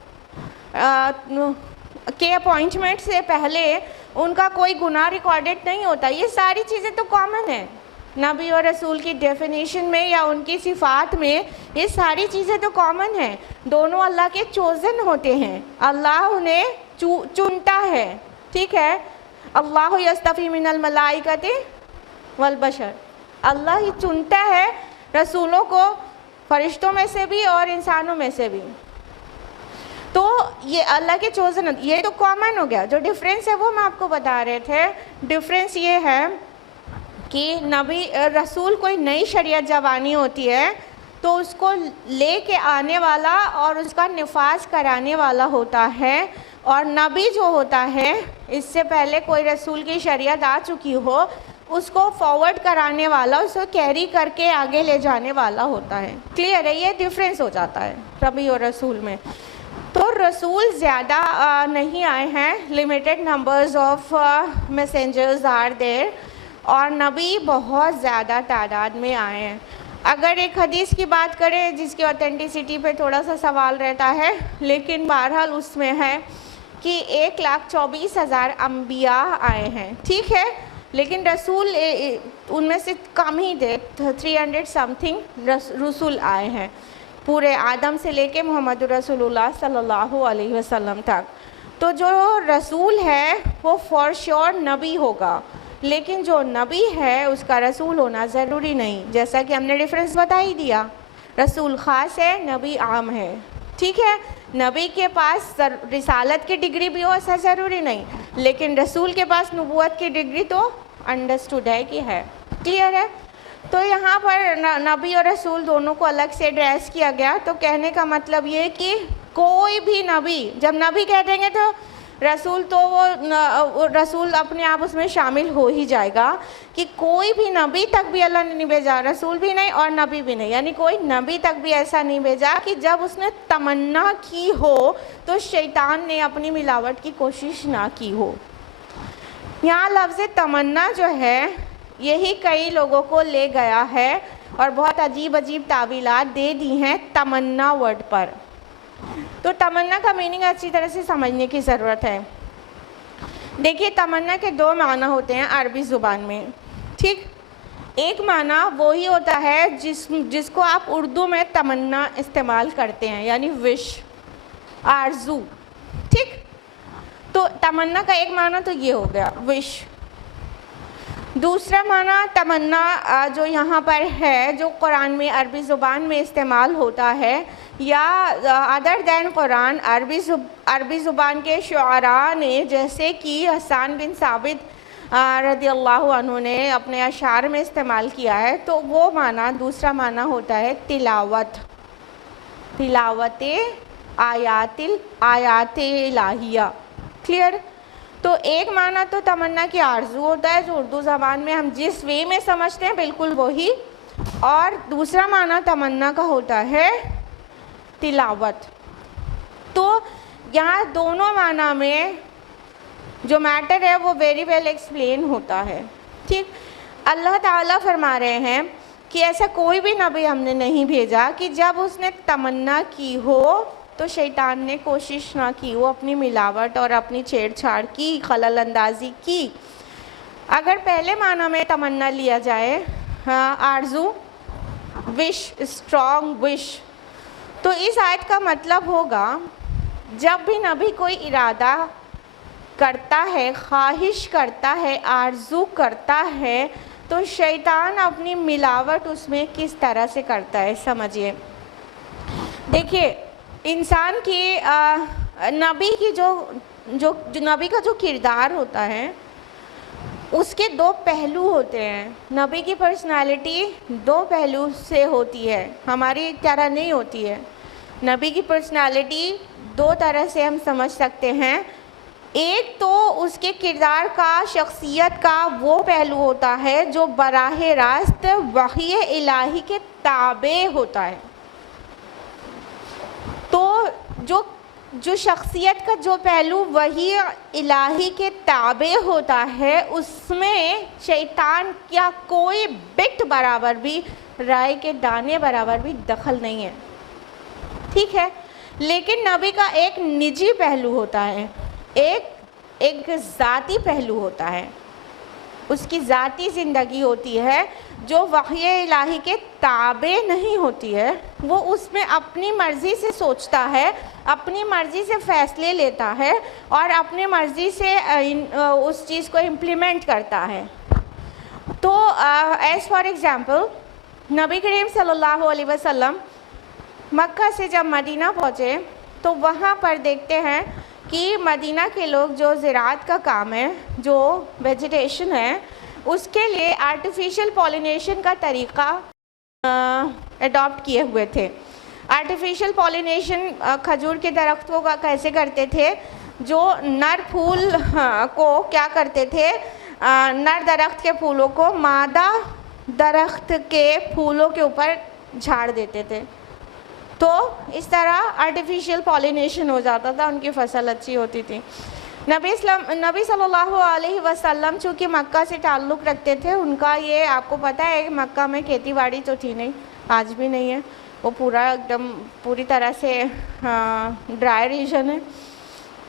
کے اپوائنٹمنٹ سے پہلے ان کا کوئی گناہ ریکارڈڈ نہیں ہوتا۔ یہ ساری چیزیں تو کامن ہیں نبی اور رسول کی ڈیفینیشن میں یا ان کی صفات میں، یہ ساری چیزیں تو کامن ہیں۔ دونوں اللہ کے چوزن ہوتے ہیں، اللہ انہیں چنتا ہے، ٹھیک ہے۔ اللہ یصطفی من الملائکۃ والبشر، اللہ ہی چنتا ہے رسولوں کو فرشتوں میں سے بھی اور انسانوں میں سے بھی۔ تو یہ اللہ کے چوزن، یہ تو کامن ہو گیا۔ جو ڈفرینس ہے وہ ہم آپ کو بتا رہے تھے۔ ڈفرینس یہ ہے کہ نبی رسول کوئی نئی شریعت جب آنی ہوتی ہے تو اس کو لے کے آنے والا اور اس کا نفاذ کرانے والا ہوتا ہے، اور نبی جو ہوتا ہے اس سے پہلے کوئی رسول کی شریعت آ چکی ہو اس کو فارورڈ کرانے والا، اس کو کیری کر کے آگے لے جانے والا ہوتا ہے۔ کلیئر ہے؟ یہ ڈفرینس ہو جاتا ہے نبی اور رسول میں۔ تو رسول زیادہ نہیں آئے ہیں، limited numbers of messengers are there, اور نبی بہت زیادہ تعداد میں آئے ہیں۔ اگر ایک حدیث کی بات کریں جس کی اوتھینٹسٹی پہ تھوڑا سا سوال رہتا ہے، لیکن بہرحال اس میں ہے کہ 1,24,000 انبیاء آئے ہیں، ٹھیک ہے، لیکن رسول ان میں سے کم ہی تھے، 300 سم تھنگ رسول آئے ہیں، پورے آدم سے لے کے محمد رسول اللہ صلی اللہ علیہ وسلم تک۔ تو جو رسول ہے وہ فار شیور نبی ہوگا، لیکن جو نبی ہے اس کا رسول ہونا ضروری نہیں، جیسا کہ ہم نے ریفرنس بتا ہی دیا، رسول خاص ہے، نبی عام ہے، ٹھیک ہے۔ نبی کے پاس رسالت کی ڈگری بھی ہو ایسا ضروری نہیں، لیکن رسول کے پاس نبوت کی ڈگری تو انڈرسٹوڈ ہے کہ ہے، کلیئر ہے۔ تو یہاں پر نبی اور رسول دونوں کو الگ سے ایڈریس کیا گیا۔ تو کہنے کا مطلب یہ کہ کوئی بھی نبی، جب نبی کہہ دیں گے تو رسول، تو وہ رسول اپنے آپ اس میں شامل ہو ہی جائے گا کہ کوئی بھی نبی تک بھی اللہ نے نہیں بھیجا، رسول بھی نہیں اور نبی بھی نہیں، یعنی کوئی نبی تک بھی ایسا نہیں بھیجا کہ جب اس نے تمنا کی ہو تو شیطان نے اپنی ملاوٹ کی کوشش نہ کی ہو۔ یہاں لفظ تمنا جو ہے یہی کئی لوگوں کو لے گیا ہے اور بہت عجیب عجیب تعویلات دے دی ہیں تمنا ورڈ پر۔ تو تمنا کا میننگ اچھی طرح سے سمجھنے کی ضرورت ہے۔ دیکھیے، تمنا کے دو معنی ہوتے ہیں عربی زبان میں، ٹھیک۔ ایک معنی وہی ہوتا ہے جس کو آپ اردو میں تمنا استعمال کرتے ہیں، یعنی وش، آرزو، ٹھیک۔ تو تمنا کا ایک معنی تو یہ ہو گیا، وش۔ دوسرا معنی تمنا جو یہاں پر ہے، جو قرآن میں عربی زبان میں استعمال ہوتا ہے، یا ادر دین قرآن، عربی زبان کے شعراء نے، جیسے کہ حسان بن ثابت رضی اللہ عنہ نے اپنے اشعار میں استعمال کیا ہے، تو وہ معنی، دوسرا معنی ہوتا ہے تلاوت، تلاوت آیات الہیہ، کلیئر۔ تو ایک معنی تو تمنا کی آرزو ہوتا ہے جو اردو زبان میں ہم جس وے میں سمجھتے ہیں بالکل وہی، اور دوسرا معنی تمنا کا ہوتا ہے تلاوت۔ تو یہاں دونوں معنی میں جو میٹر ہے وہ ویری ویل ایکسپلین ہوتا ہے، ٹھیک۔ اللہ تعالیٰ فرما رہے ہیں کہ ایسا کوئی بھی نبی ہم نے نہیں بھیجا کہ جب اس نے تمنا کی ہو تو شیطان نے کوشش نہ کی، وہ اپنی ملاوٹ اور اپنی چھیڑ چھاڑ کی، خلل اندازی کی۔ اگر پہلے معنی میں تمنا لیا جائے، آرزو، وش، اسٹرانگ وش، تو اس آیت کا مطلب ہوگا جب بھی نبی کوئی ارادہ کرتا ہے، خواہش کرتا ہے، آرزو کرتا ہے، تو شیطان اپنی ملاوٹ اس میں کس طرح سے کرتا ہے، سمجھیے۔ دیکھیے، انسان کی نبی کی جو نبی کا جو کردار ہوتا ہے اس کے دو پہلو ہوتے ہیں۔ نبی کی پرسنالٹی دو پہلو سے ہوتی ہے، ہماری طرح نہیں ہوتی ہے۔ نبی کی پرسنالٹی دو طرح سے ہم سمجھ سکتے ہیں۔ ایک تو اس کے کردار کا، شخصیت کا وہ پہلو ہوتا ہے جو براہ راست وحی الہی کے تابع ہوتا ہے۔ تو جو جو شخصیت کا جو پہلو وحی الہی کے تابع ہوتا ہے اس میں شیطان کیا کوئی بٹ برابر بھی، رائے کے دانے برابر بھی دخل نہیں ہے، ٹھیک ہے. لیکن نبی کا ایک نجی پہلو ہوتا ہے، ایک ذاتی پہلو ہوتا ہے، اس کی ذاتی زندگی ہوتی ہے جو وحی الہی کے تابع نہیں ہوتی ہے. وہ اس میں اپنی مرضی سے سوچتا ہے، اپنی مرضی سے فیصلے لیتا ہے اور اپنی مرضی سے اس چیز کو امپلیمنٹ کرتا ہے. تو ایز فار ایگزامپل نبی کریم صلی اللہ علیہ وسلم مکہ سے جب مدینہ پہنچے تو وہاں پر دیکھتے ہیں کہ مدینہ کے لوگ جو زراعت کا کام ہے، جو ویجیٹیشن ہے، اس کے لیے آرٹیفیشل پولینیشن کا طریقہ اڈاپٹ کیے ہوئے تھے. آرٹیفیشل پولینیشن کھجور کے درختوں کا کیسے کرتے تھے؟ جو نر پھول کو کیا کرتے تھے؟ نر درخت کے پھولوں کو مادہ درخت کے پھولوں کے اوپر جھاڑ دیتے تھے. تو اس طرح آرٹیفیشل پولینیشن ہو جاتا تھا، ان کی فصل اچھی ہوتی تھی. نبی صلی اللہ علیہ وسلم چونکہ مکہ سے تعلق رکھتے تھے، ان کا یہ آپ کو پتہ ہے کہ مکہ میں کھیتی باڑی تو تھی نہیں، آج بھی نہیں ہے، وہ پورا ایک دم پوری طرح سے ڈرائی ریجن ہے.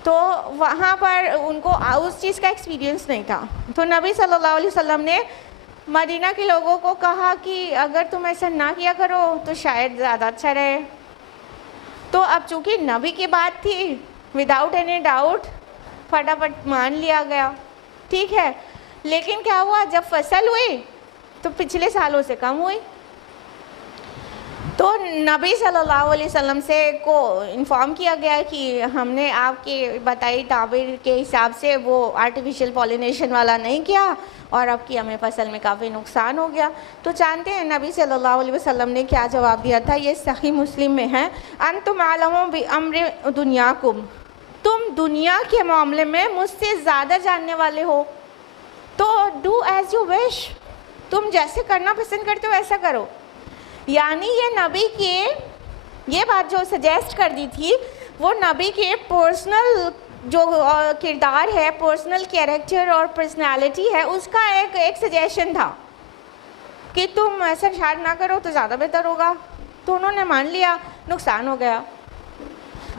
تو وہاں پر ان کو اس چیز کا ایکسپیرینس نہیں تھا. تو نبی صلی اللہ علیہ وسلم نے مدینہ کے لوگوں کو کہا کہ اگر تم ایسا نہ کیا کرو تو شاید زیادہ اچھا رہے. تو اب چونکہ نبی کی بات تھی، وداؤٹ اینی ڈاؤٹ فٹافٹ مان لیا گیا، ٹھیک ہے. لیکن کیا ہوا؟ جب فصل ہوئی تو پچھلے سالوں سے کم ہوئی. تو نبی صلی اللہ علیہ وسلم سے کو انفارم کیا گیا کہ ہم نے آپ کی بتائی تعبیر کے حساب سے وہ آرٹیفیشل پولینیشن والا نہیں کیا اور اب کی ہمیں فصل میں کافی نقصان ہو گیا. تو جانتے ہیں نبی صلی اللہ علیہ وسلم نے کیا جواب دیا تھا؟ یہ صحیح مسلم میں ہے. انتم عالم بامر دنیاکم، تم دنیا کے معاملے میں مجھ سے زیادہ جاننے والے ہو، تو ڈو ایز یو وش، تم جیسے کرنا پسند کرتے ہو ایسا کرو. یعنی یہ نبی کے یہ بات جو سجیسٹ کر دی تھی وہ نبی کے پرسنل جو کردار ہے، پرسنل کیریکٹر اور پرسنالٹی ہے، اس کا ایک سجیشن تھا کہ تم ایسا شاید نہ کرو تو زیادہ بہتر ہوگا. تو انہوں نے مان لیا، نقصان ہو گیا.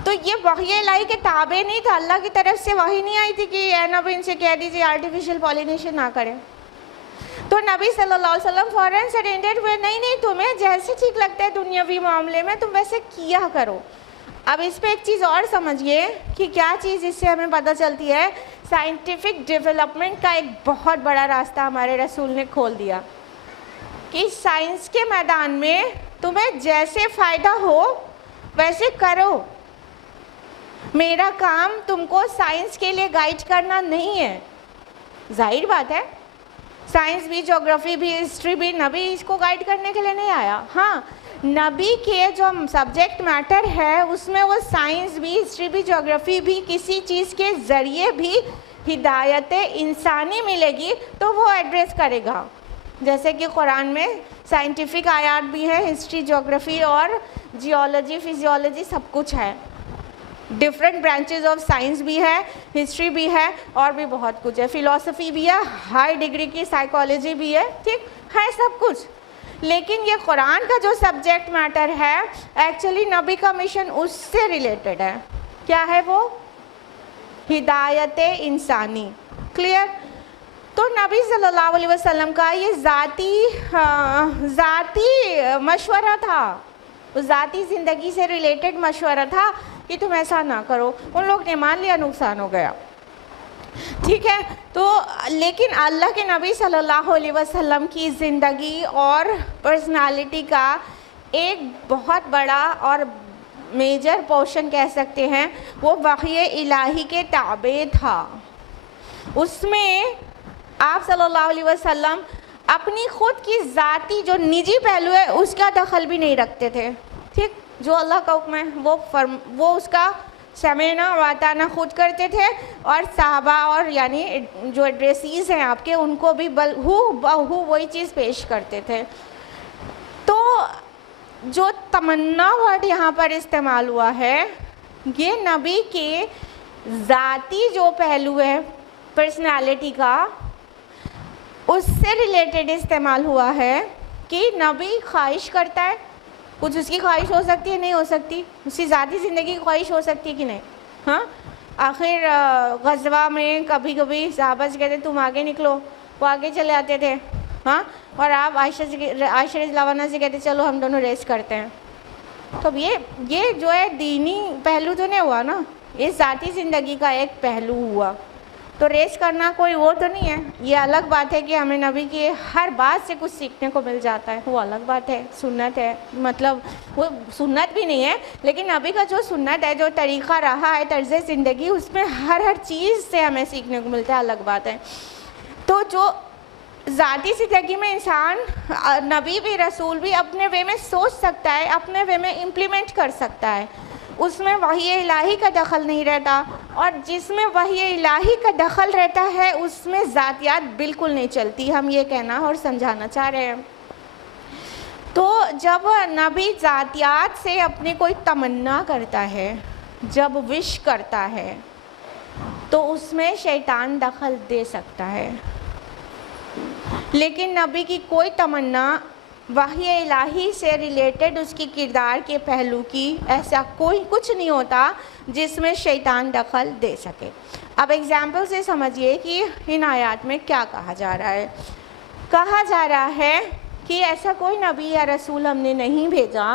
تو یہ وحی الہی کے تابع نہیں تھا، اللہ کی طرف سے وحی نہیں آئی تھی کہ اے نبی ان سے کہہ دیجیے آرٹیفیشل پولینیشن نہ کریں. تو نبی صلی اللہ علیہ وسلم فوراً سرینڈر ہوئے، نہیں تمہیں جیسے ٹھیک لگتا ہے دنیاوی معاملے میں تم ویسے کیا کرو. اب اس پہ ایک چیز اور سمجھیے کہ کیا چیز اس سے ہمیں پتہ چلتی ہے. سائنٹیفک ڈیولپمنٹ کا ایک بہت بڑا راستہ ہمارے رسول نے کھول دیا کہ سائنس کے میدان میں تمہیں جیسے فائدہ ہو ویسے کرو. میرا کام تم کو سائنس کے لیے گائیڈ کرنا نہیں ہے. ظاہر بات ہے سائنس بھی، جغرافی بھی، ہسٹری بھی، نبی اس کو گائیڈ کرنے کے لیے نہیں آیا. ہاں نبی کے جو سبجیکٹ میٹر ہے اس میں وہ سائنس بھی، ہسٹری بھی، جغرافی بھی، کسی چیز کے ذریعے بھی ہدایت انسانی ملے گی تو وہ ایڈریس کرے گا. جیسے کہ قرآن میں سائنٹیفک آیات بھی ہیں، ہسٹری، جغرافی اور جیولوجی، فزیولوجی سب کچھ ہے. ڈفرینٹ برانچز آف سائنس بھی ہے، ہسٹری بھی ہے اور بھی بہت کچھ ہے. فلاسفی بھی ہے، ہائی ڈگری کی سائیکالوجی بھی ہے، ٹھیک ہے سب کچھ. لیکن یہ قرآن کا جو سبجیکٹ میٹر ہے ایکچولی نبی کا مشن اس سے ریلیٹڈ ہے. کیا ہے وہ؟ ہدایت انسانی. کلیئر؟ تو نبی صلی اللہ علیہ وسلم کا یہ ذاتی مشورہ تھا، ذاتی زندگی سے ریلیٹڈ مشورہ تھا کہ تم ایسا نہ کرو. ان لوگ نے مان لیا، نقصان ہو گیا. ٹھیک ہے. تو لیکن اللہ کے نبی صلی اللہ علیہ وسلم کی زندگی اور پرسنالٹی کا ایک بہت بڑا اور میجر پورشن کہہ سکتے ہیں وہ وحی الہی کے تابع تھا. اس میں آپ صلی اللہ علیہ وسلم اپنی خود کی ذاتی جو نجی پہلو ہے اس کا دخل بھی نہیں رکھتے تھے. ٹھیک، جو اللہ کا حکم ہے وہ اس کا سمعنا و اطعنا خود کرتے تھے اور صحابہ اور یعنی جو ایڈریسیز ہیں آپ کے ان کو بھی بہو وہی چیز پیش کرتے تھے. تو جو تمنا ورڈ یہاں پر استعمال ہوا ہے یہ نبی کے ذاتی جو پہلو ہے پرسنالٹی کا اس سے ریلیٹڈ استعمال ہوا ہے کہ نبی خواہش کرتا ہے، کچھ اس کی خواہش ہو سکتی ہے نہیں ہو سکتی، اس کی ذاتی زندگی کی خواہش ہو سکتی ہے کہ نہیں. ہاں آخر غزوہ میں کبھی کبھی صحابہ سے کہتے تم آگے نکلو، وہ آگے چلے آتے تھے. ہاں اور آپ عائشہ رضی اللہ عنہا سے کہتے چلو ہم دونوں ریس کرتے ہیں. تو یہ جو ہے دینی پہلو تو نہیں ہوا نا، یہ ذاتی زندگی کا ایک پہلو ہوا. تو ریس کرنا کوئی وہ تو نہیں ہے. یہ الگ بات ہے کہ ہمیں نبی کی ہر بات سے کچھ سیکھنے کو مل جاتا ہے، وہ الگ بات ہے، سنت ہے. مطلب وہ سنت بھی نہیں ہے لیکن نبی کا جو سنت ہے، جو طریقہ رہا ہے، طرز زندگی، اس میں ہر چیز سے ہمیں سیکھنے کو ملتا ہے، الگ بات ہے. تو جو ذاتی زندگی میں انسان، نبی بھی رسول بھی اپنے وے میں سوچ سکتا ہے، اپنے وے میں امپلیمنٹ کر سکتا ہے، اس میں وحی الہی کا دخل نہیں رہتا. اور جس میں وحی الہی کا دخل رہتا ہے اس میں ذاتیات بالکل نہیں چلتی. ہم یہ کہنا اور سمجھانا چاہ رہے ہیں. تو جب نبی ذاتیات سے اپنے کوئی تمنا کرتا ہے، جب وش کرتا ہے، تو اس میں شیطان دخل دے سکتا ہے. لیکن نبی کی کوئی تمنا وحی الہی سے ریلیٹڈ اس کی کردار کے پہلو کی ایسا کوئی کچھ نہیں ہوتا جس میں شیطان دخل دے سکے. اب ایگزامپل سے سمجھیے کہ ان آیات میں کیا کہا جا رہا ہے. کہا جا رہا ہے کہ ایسا کوئی نبی یا رسول ہم نے نہیں بھیجا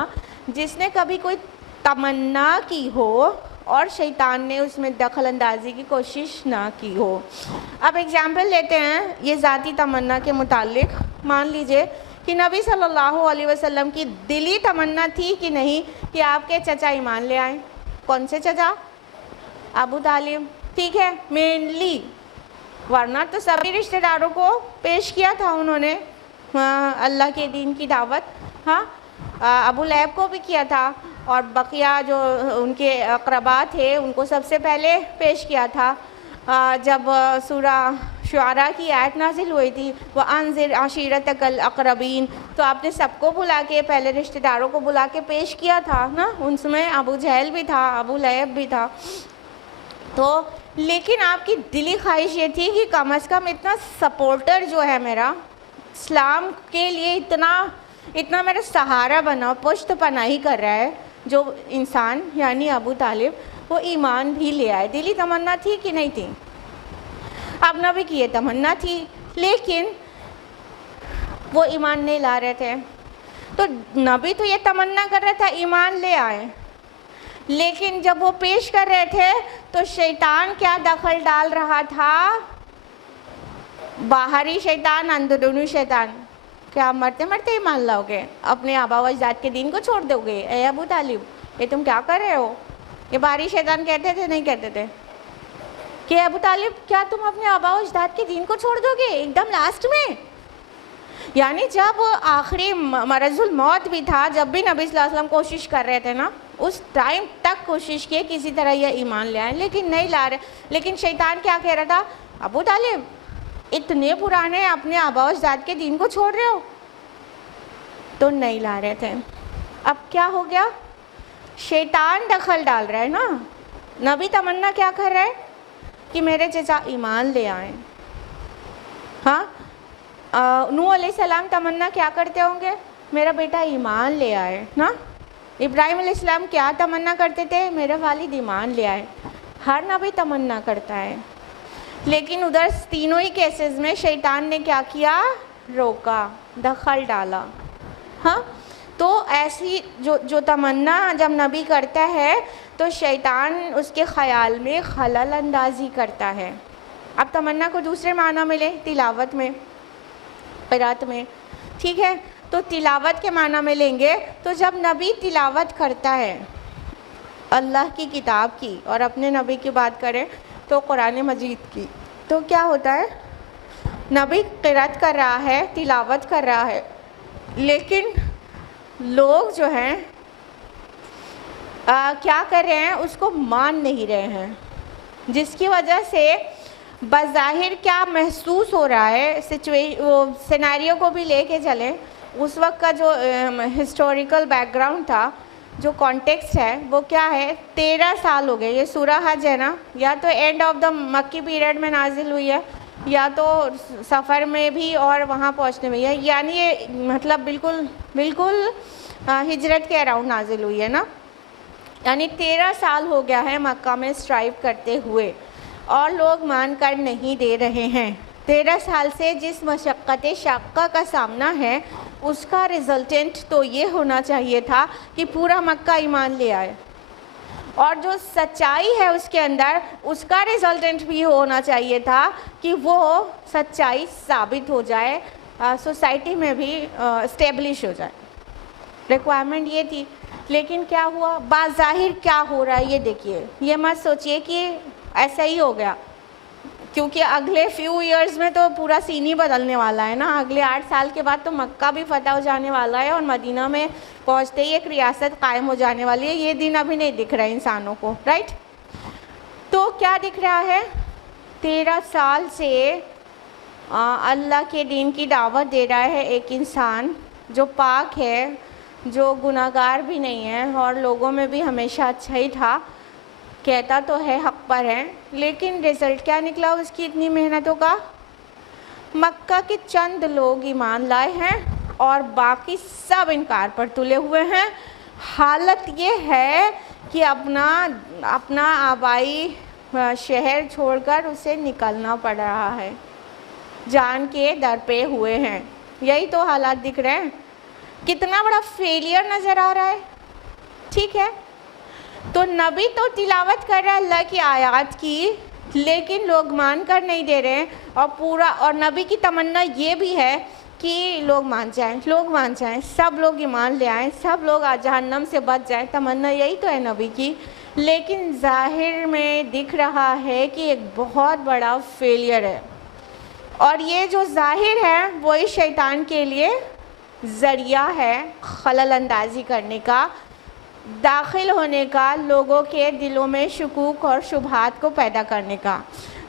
جس نے کبھی کوئی تمنا کی ہو اور شیطان نے اس میں دخل اندازی کی کوشش نہ کی ہو. اب ایگزامپل لیتے ہیں یہ ذاتی تمنا کے متعلق. مان لیجئے کہ نبی صلی اللہ علیہ وسلم کی دلی تمنا تھی کہ نہیں کہ آپ کے چچا ایمان لے آئیں. کون سے چچا؟ ابو طالب. ٹھیک ہے، مینلی، ورنہ تو سبھی رشتہ داروں کو پیش کیا تھا انہوں نے اللہ کے دین کی دعوت. ہاں ابو لہب کو بھی کیا تھا اور بقیہ جو ان کے اقربا تھے ان کو سب سے پہلے پیش کیا تھا. جب سورہ شعراء کی آیت نازل ہوئی تھی وَأَنذِرْ عَشِيرَتَكَ الْأَقْرَبِينَ، تو آپ نے سب کو بلا کے، پہلے رشتہ داروں کو بلا کے پیش کیا تھا نا. ان میں ابو جہل بھی تھا، ابو لہب بھی تھا. تو لیکن آپ کی دلی خواہش یہ تھی کہ کم از کم اتنا سپورٹر جو ہے میرا اسلام کے لیے، اتنا میرا سہارا بنا، پشت پناہی کر رہا ہے جو انسان، یعنی ابو طالب، وہ ایمان بھی لے آئے. دلی تمنا تھی کہ نہیں تھی؟ اب نبی کی یہ تمنا تھی لیکن وہ ایمان نہیں لا رہے تھے. تو نبی تو یہ تمنا کر رہا تھا ایمان لے آئے، لیکن جب وہ پیش کر رہے تھے تو شیطان کیا دخل ڈال رہا تھا؟ باہری شیطان، اندرونی شیطان. کیا مرتے مرتے ایمان لاؤ گے؟ اپنے آبا و اجداد کے دین کو چھوڑ دو گے؟ اے ابو طالب، یہ تم کیا کر رہے ہو؟ یہ باہری شیطان کہتے تھے نہیں کہتے تھے کہ ابو طالب کیا تم اپنے آبا و اجداد کے دین کو چھوڑ دو گے ایک دم لاسٹ میں؟ یعنی جب آخری مرض الموت بھی تھا، جب بھی نبی صلی اللہ علیہ وسلم کوشش کر رہے تھے نا، اس ٹائم تک کوشش کی کسی طرح یہ ایمان لے آئیں، لیکن نہیں لا رہے. لیکن شیطان کیا کہہ رہا تھا؟ ابو طالب اتنے پرانے اپنے آبا و اجداد کے دین کو چھوڑ رہے ہو. تو نہیں لا رہے تھے. اب کیا ہو گیا؟ شیطان دخل ڈال رہا ہے نا. نبی تمنا کیا کر رہا ہے کہ میرے چچا ایمان لے آئیں. ہاں نوح علیہ السلام تمنا کیا کرتے ہوں گے؟ میرا بیٹا ایمان لے آئے نا. ابراہیم علیہ السلام کیا تمنا کرتے تھے؟ میرا والد ایمان لے آئے. ہر نبی تمنا کرتا ہے، لیکن ادھر تینوں ہی کیسز میں شیطان نے کیا کیا؟ روکا، دخل ڈالا. ہاں تو ایسی جو تمنا جب نبی کرتا ہے تو شیطان اس کے خیال میں خلل اندازی کرتا ہے. اب تمنا کو دوسرے معنی میں لیں، تلاوت میں، قرات میں. ٹھیک ہے، تو تلاوت کے معنی میں لیں گے تو جب نبی تلاوت کرتا ہے اللہ کی کتاب کی، اور اپنے نبی کی بات کریں تو قرآن مجید کی، تو کیا ہوتا ہے؟ نبی قرات کر رہا ہے، تلاوت کر رہا ہے، لیکن لوگ جو ہیں کیا کر رہے ہیں؟ اس کو مان نہیں رہے ہیں، جس کی وجہ سے بظاہر کیا محسوس ہو رہا ہے؟ وہ سیناریو کو بھی لے کے چلیں. اس وقت کا جو ہسٹوریکل بیک گراؤنڈ تھا جو کانٹیکسٹ ہے وہ کیا ہے؟ 13 سال ہو گئے. یہ سورہ حج ہے نا, یا تو اینڈ آف دا مکی پیریڈ میں نازل ہوئی ہے یا تو سفر میں بھی اور وہاں پہنچنے میں, یعنی یہ مطلب بالکل ہجرت کے اراؤنڈ نازل ہوئی ہے نا. یعنی 13 سال ہو گیا ہے مکہ میں اسٹرائیو کرتے ہوئے, اور لوگ مان کر نہیں دے رہے ہیں. 13 سال سے جس مشقت شاقہ کا سامنا ہے اس کا ریزلٹنٹ تو یہ ہونا چاہیے تھا کہ پورا مکہ ایمان لے آئے, اور جو سچائی ہے اس کے اندر اس کا ریزلٹنٹ بھی ہونا چاہیے تھا کہ وہ سچائی ثابت ہو جائے, سوسائٹی میں بھی اسٹیبلش ہو جائے. ریکوائرمنٹ یہ تھی. لیکن کیا ہوا؟ بظاہر کیا ہو رہا ہے یہ دیکھیے. یہ مت سوچئے کہ ایسا ہی ہو گیا, کیونکہ اگلے فیو ایئرز میں تو پورا سین ہی بدلنے والا ہے نا. اگلے 8 سال کے بعد تو مکہ بھی فتح ہو جانے والا ہے اور مدینہ میں پہنچتے ہی ایک ریاست قائم ہو جانے والی ہے. یہ دن ابھی نہیں دکھ رہا ہے انسانوں کو, رائٹ؟ تو کیا دکھ رہا ہے؟ 13 سال سے اللہ کے دین کی دعوت دے رہا ہے ایک انسان جو پاک ہے, جو گناہگار بھی نہیں ہے, اور لوگوں میں بھی ہمیشہ اچھا ہی تھا, کہتا تو ہے حق پر ہے, لیکن رزلٹ کیا نکلا اس کی اتنی محنتوں کا؟ مکہ کے چند لوگ ایمان لائے ہیں اور باقی سب انکار پر تلے ہوئے ہیں. حالت یہ ہے کہ اپنا آبائی شہر چھوڑ کر اسے نکلنا پڑ رہا ہے, جان کے در پہ ہوئے ہیں. یہی تو حالات دکھ رہے ہیں. کتنا بڑا فیلئر نظر آ رہا ہے. ٹھیک ہے, تو نبی تو تلاوت کر رہا ہے اللہ کی آیات کی, لیکن لوگ مان کر نہیں دے رہے ہیں. اور نبی کی تمنا یہ بھی ہے کہ لوگ مان جائیں, سب لوگ ایمان لے آئیں, سب لوگ جہنم سے بچ جائیں. تمنا یہی تو ہے نبی کی. لیکن ظاہر میں دکھ رہا ہے کہ ایک بہت بڑا فیلئر ہے, اور یہ جو ظاہر ہے وہی شیطان کے لیے ذریعہ ہے خلل اندازی کرنے کا, داخل ہونے کا, لوگوں کے دلوں میں شکوک اور شبہات کو پیدا کرنے کا.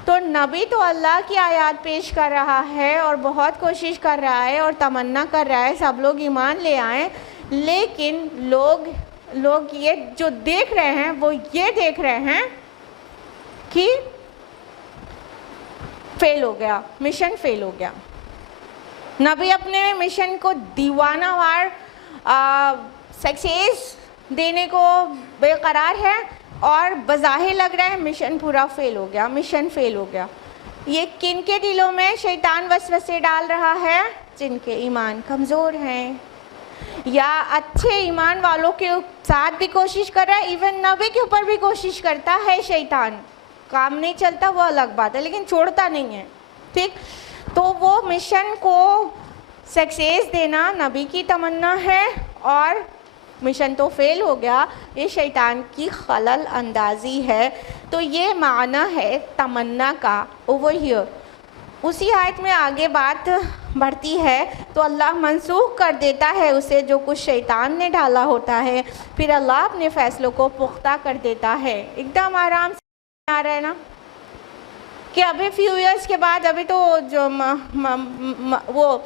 تو نبی تو اللہ کی آیات پیش کر رہا ہے اور بہت کوشش کر رہا ہے اور تمنا کر رہا ہے سب لوگ ایمان لے آئیں, لیکن لوگ یہ جو دیکھ رہے ہیں وہ یہ دیکھ رہے ہیں کہ فیل ہو گیا, مشن فیل ہو گیا. نبی اپنے مشن کو دیوانہ وار سکسیس دینے کو بے قرار ہے, اور بظاہر لگ رہا ہے مشن پورا فیل ہو گیا. یہ کن کے دلوں میں شیطان وسوسے ڈال رہا ہے؟ جن کے ایمان کمزور ہیں, یا اچھے ایمان والوں کے ساتھ بھی کوشش کر رہا ہے. ایون نبی کے اوپر بھی کوشش کرتا ہے شیطان. کام نہیں چلتا وہ الگ بات ہے, لیکن چھوڑتا نہیں ہے. ٹھیک, تو وہ مشن کو سکسیس دینا نبی کی تمنا ہے, اور مشن تو فیل ہو گیا, یہ شیطان کی خلل اندازی ہے. تو یہ معنی ہے تمنا کا. اوور ہیئر اسی آیت میں آگے بات بڑھتی ہے, تو اللہ منسوخ کر دیتا ہے اسے جو کچھ شیطان نے ڈالا ہوتا ہے, پھر اللہ اپنے فیصلوں کو پختہ کر دیتا ہے. ایک دم آرام سے آ رہا ہے نا کہ ابھی فیو ایئرس کے بعد, ابھی تو جو وہ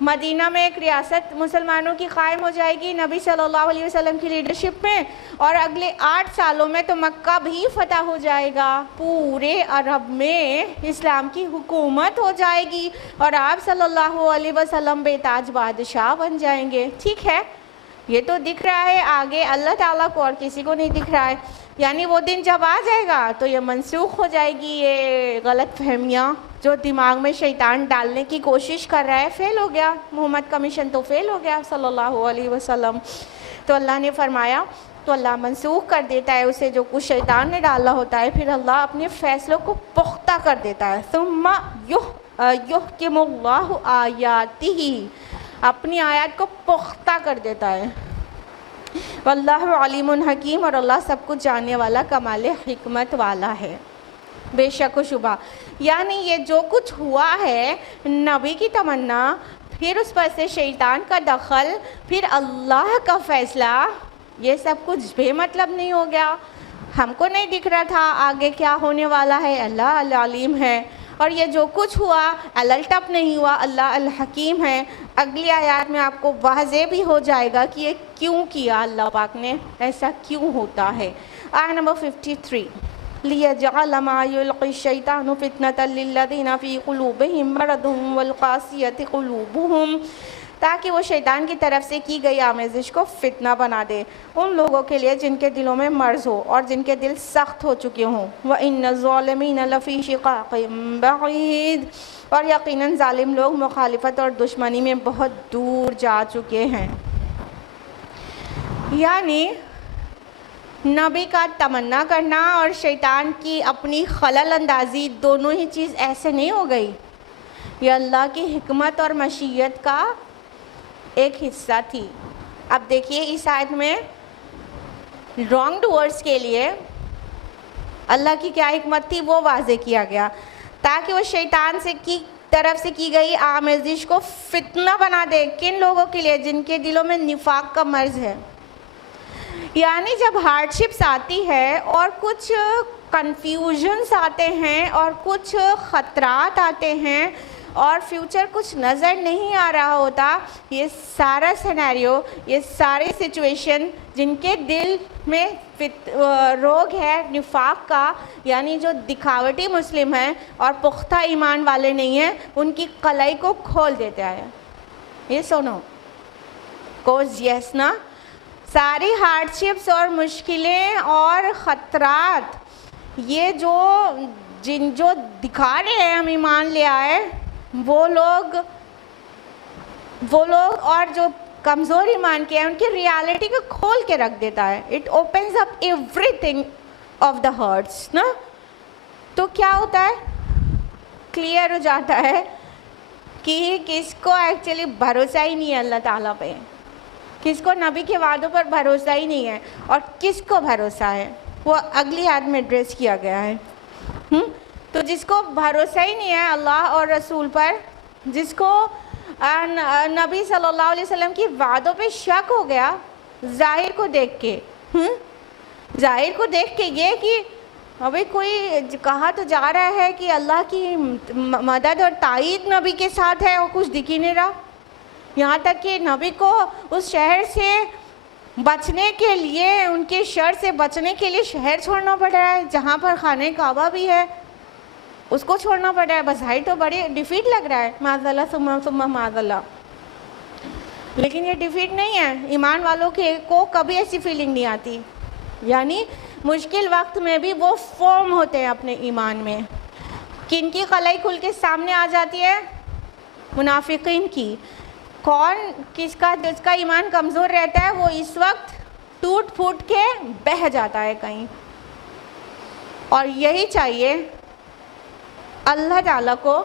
مدینہ میں ایک ریاست مسلمانوں کی قائم ہو جائے گی نبی صلی اللہ علیہ وسلم کی لیڈرشپ میں, اور اگلے 8 سالوں میں تو مکہ بھی فتح ہو جائے گا, پورے عرب میں اسلام کی حکومت ہو جائے گی, اور آپ صلی اللہ علیہ وسلم بے تاج بادشاہ بن جائیں گے. ٹھیک ہے, یہ تو دکھ رہا ہے آگے اللہ تعالیٰ کو, اور کسی کو نہیں دکھ رہا ہے. یعنی وہ دن جب آ جائے گا تو یہ منسوخ ہو جائے گی یہ غلط فہمیاں جو دماغ میں شیطان ڈالنے کی کوشش کر رہا ہے. فیل ہو گیا, محمد کا مشن تو فیل ہو گیا صلی اللہ علیہ وسلم. تو اللہ نے فرمایا, تو اللہ منسوخ کر دیتا ہے اسے جو کچھ شیطان نے ڈالا ہوتا ہے, پھر اللہ اپنے فیصلوں کو پختہ کر دیتا ہے. ثم یحکم اللہ آیاتہ, اپنی آیات کو پختہ کر دیتا ہے. واللہ علیم حکیم, اور اللہ سب کچھ جاننے والا کمال حکمت والا ہے, بے شک و شبہ. یعنی یہ جو کچھ ہوا ہے نبی کی تمنا, پھر اس پر سے شیطان کا دخل, پھر اللہ کا فیصلہ, یہ سب کچھ بے مطلب نہیں ہو گیا. ہم کو نہیں دکھ رہا تھا آگے کیا ہونے والا ہے, اللہ العلیم ہے. اور یہ جو کچھ ہوا الٹپ نہیں ہوا، اللہ الحکیم ہے۔ اگلی آیات میں آپ کو واضح بھی ہو جائے گا کہ یہ کیوں کیا، اللہ پاک نے ایسا کیوں ہوتا ہے۔ آیت نمبر 53، لِيَجْعَلَ مَا يُلْقِي الشَّيْطَانُ فِتْنَةً لِلَّذِينَ فِي قُلُوبِهِم مَّرَضٌ وَالْقَاسِيَةِ قُلُوبُهُمْ، تاکہ وہ شیطان کی طرف سے کی گئی آمیزش کو فتنہ بنا دے ان لوگوں کے لیے جن کے دلوں میں مرض ہو اور جن کے دل سخت ہو چکے ہوں۔ وَإِنَّ الظَّالِمِينَ لَفِي شِقَاقٍ بَعِيدٍ، اور یقیناً ظالم لوگ مخالفت اور دشمنی میں بہت دور جا چکے ہیں۔ یعنی نبی کا تمنا کرنا اور شیطان کی اپنی خلل اندازی دونوں ہی چیز ایسے نہیں ہو گئی، یہ اللہ کی حکمت اور مشیت کا ایک حصہ تھی۔ اب دیکھیے اس آیت میں رانگ ڈوئرز کے لیے اللہ کی کیا حکمت تھی وہ واضح کیا گیا، تاکہ وہ شیطان سے کی طرف سے کی گئی آمیزش کو فتنہ بنا دے۔ کن لوگوں کے لیے؟ جن کے دلوں میں نفاق کا مرض ہے۔ یعنی جب ہارڈشپس آتی ہے اور کچھ کنفیوژنس آتے ہیں اور کچھ خطرات آتے ہیں اور فیوچر کچھ نظر نہیں آ رہا ہوتا، یہ سارا سینیریو، یہ ساری سچویشن جن کے دل میں روگ ہے نفاق کا، یعنی جو دکھاوٹی مسلم ہیں اور پختہ ایمان والے نہیں ہیں، ان کی قلعی کو کھول دیتا ہے۔ یہ سنو کوز یس نا، ساری ہارڈشپس اور مشکلیں اور خطرات یہ جو دکھا رہے ہیں ہم ایمان لے آئے، وہ لوگ اور جو کمزور ایمان کے ہیں ان کی ریالٹی کو کھول کے رکھ دیتا ہے۔ It opens up every thing of the hearts نا، تو کیا ہوتا ہے؟ کلیئر ہو جاتا ہے کہ کس کو ایکچولی بھروسہ ہی نہیں ہے اللہ تعالیٰ پہ، کس کو نبی کے وعدوں پر بھروسہ ہی نہیں ہے اور کس کو بھروسہ ہے، وہ اگلی آیت میں ایڈریس کیا گیا ہے۔ تو جس کو بھروسہ ہی نہیں ہے اللہ اور رسول پر، جس کو نبی صلی اللہ علیہ وسلم کی وعدوں پہ شک ہو گیا ظاہر کو دیکھ کے، یہ کہ ابھی کوئی کہا تو جا رہا ہے کہ اللہ کی مدد اور تائید نبی کے ساتھ ہے اور کچھ دکھ ہی نہیں رہا، یہاں تک کہ نبی کو اس شہر سے بچنے کے لیے، ان کے شر سے بچنے کے لیے شہر چھوڑنا پڑ رہا ہے جہاں پر خانہ کعبہ بھی ہے، اس کو چھوڑنا پڑ رہا ہے۔ بظاہر تو بڑی ڈیفیٹ لگ رہا ہے، معاذ اللہ ثم معاذ اللہ، لیکن یہ ڈیفیٹ نہیں ہے۔ ایمان والوں کو کبھی ایسی فیلنگ نہیں آتی، یعنی مشکل وقت میں بھی وہ فارم ہوتے ہیں اپنے ایمان میں۔ کن کی قلعی کھل کے سامنے آ جاتی ہے؟ منافقین کی۔ کون جس کا ایمان کمزور رہتا ہے وہ اس وقت ٹوٹ پھوٹ کے بہہ جاتا ہے کہیں، اور یہی چاہیے اللہ تعالیٰ کو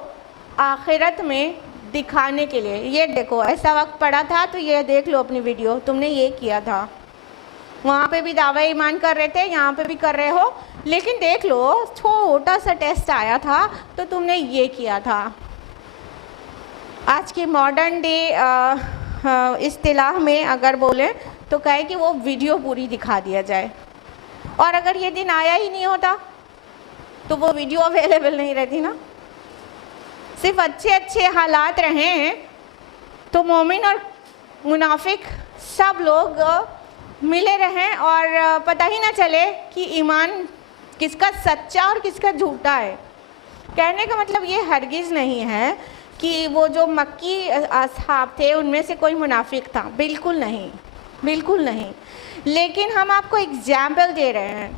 آخرت میں دکھانے کے لیے۔ یہ دیکھو ایسا وقت پڑا تھا تو یہ دیکھ لو اپنی ویڈیو، تم نے یہ کیا تھا، وہاں پہ بھی دعوی ایمان کر رہے تھے، یہاں پہ بھی کر رہے ہو، لیکن دیکھ لو چھوٹا سا ٹیسٹ آیا تھا تو تم نے یہ کیا تھا۔ آج کی ماڈرن ڈے اصطلاح میں اگر بولیں تو کہے کہ وہ ویڈیو پوری دکھا دیا جائے، اور اگر یہ دن آیا ہی نہیں ہوتا تو وہ ویڈیو اویلیبل نہیں رہتی نا۔ صرف اچھے حالات رہیں تو مومن اور منافق سب لوگ ملے رہیں اور پتہ ہی نہ چلے کہ ایمان کس کا سچا اور کس کا جھوٹا ہے۔ کہنے کا مطلب یہ ہرگز نہیں ہے کہ وہ جو مکی اصحاب تھے ان میں سے کوئی منافق تھا، بالکل نہیں، بالکل نہیں، لیکن ہم آپ کو اگزامپل دے رہے ہیں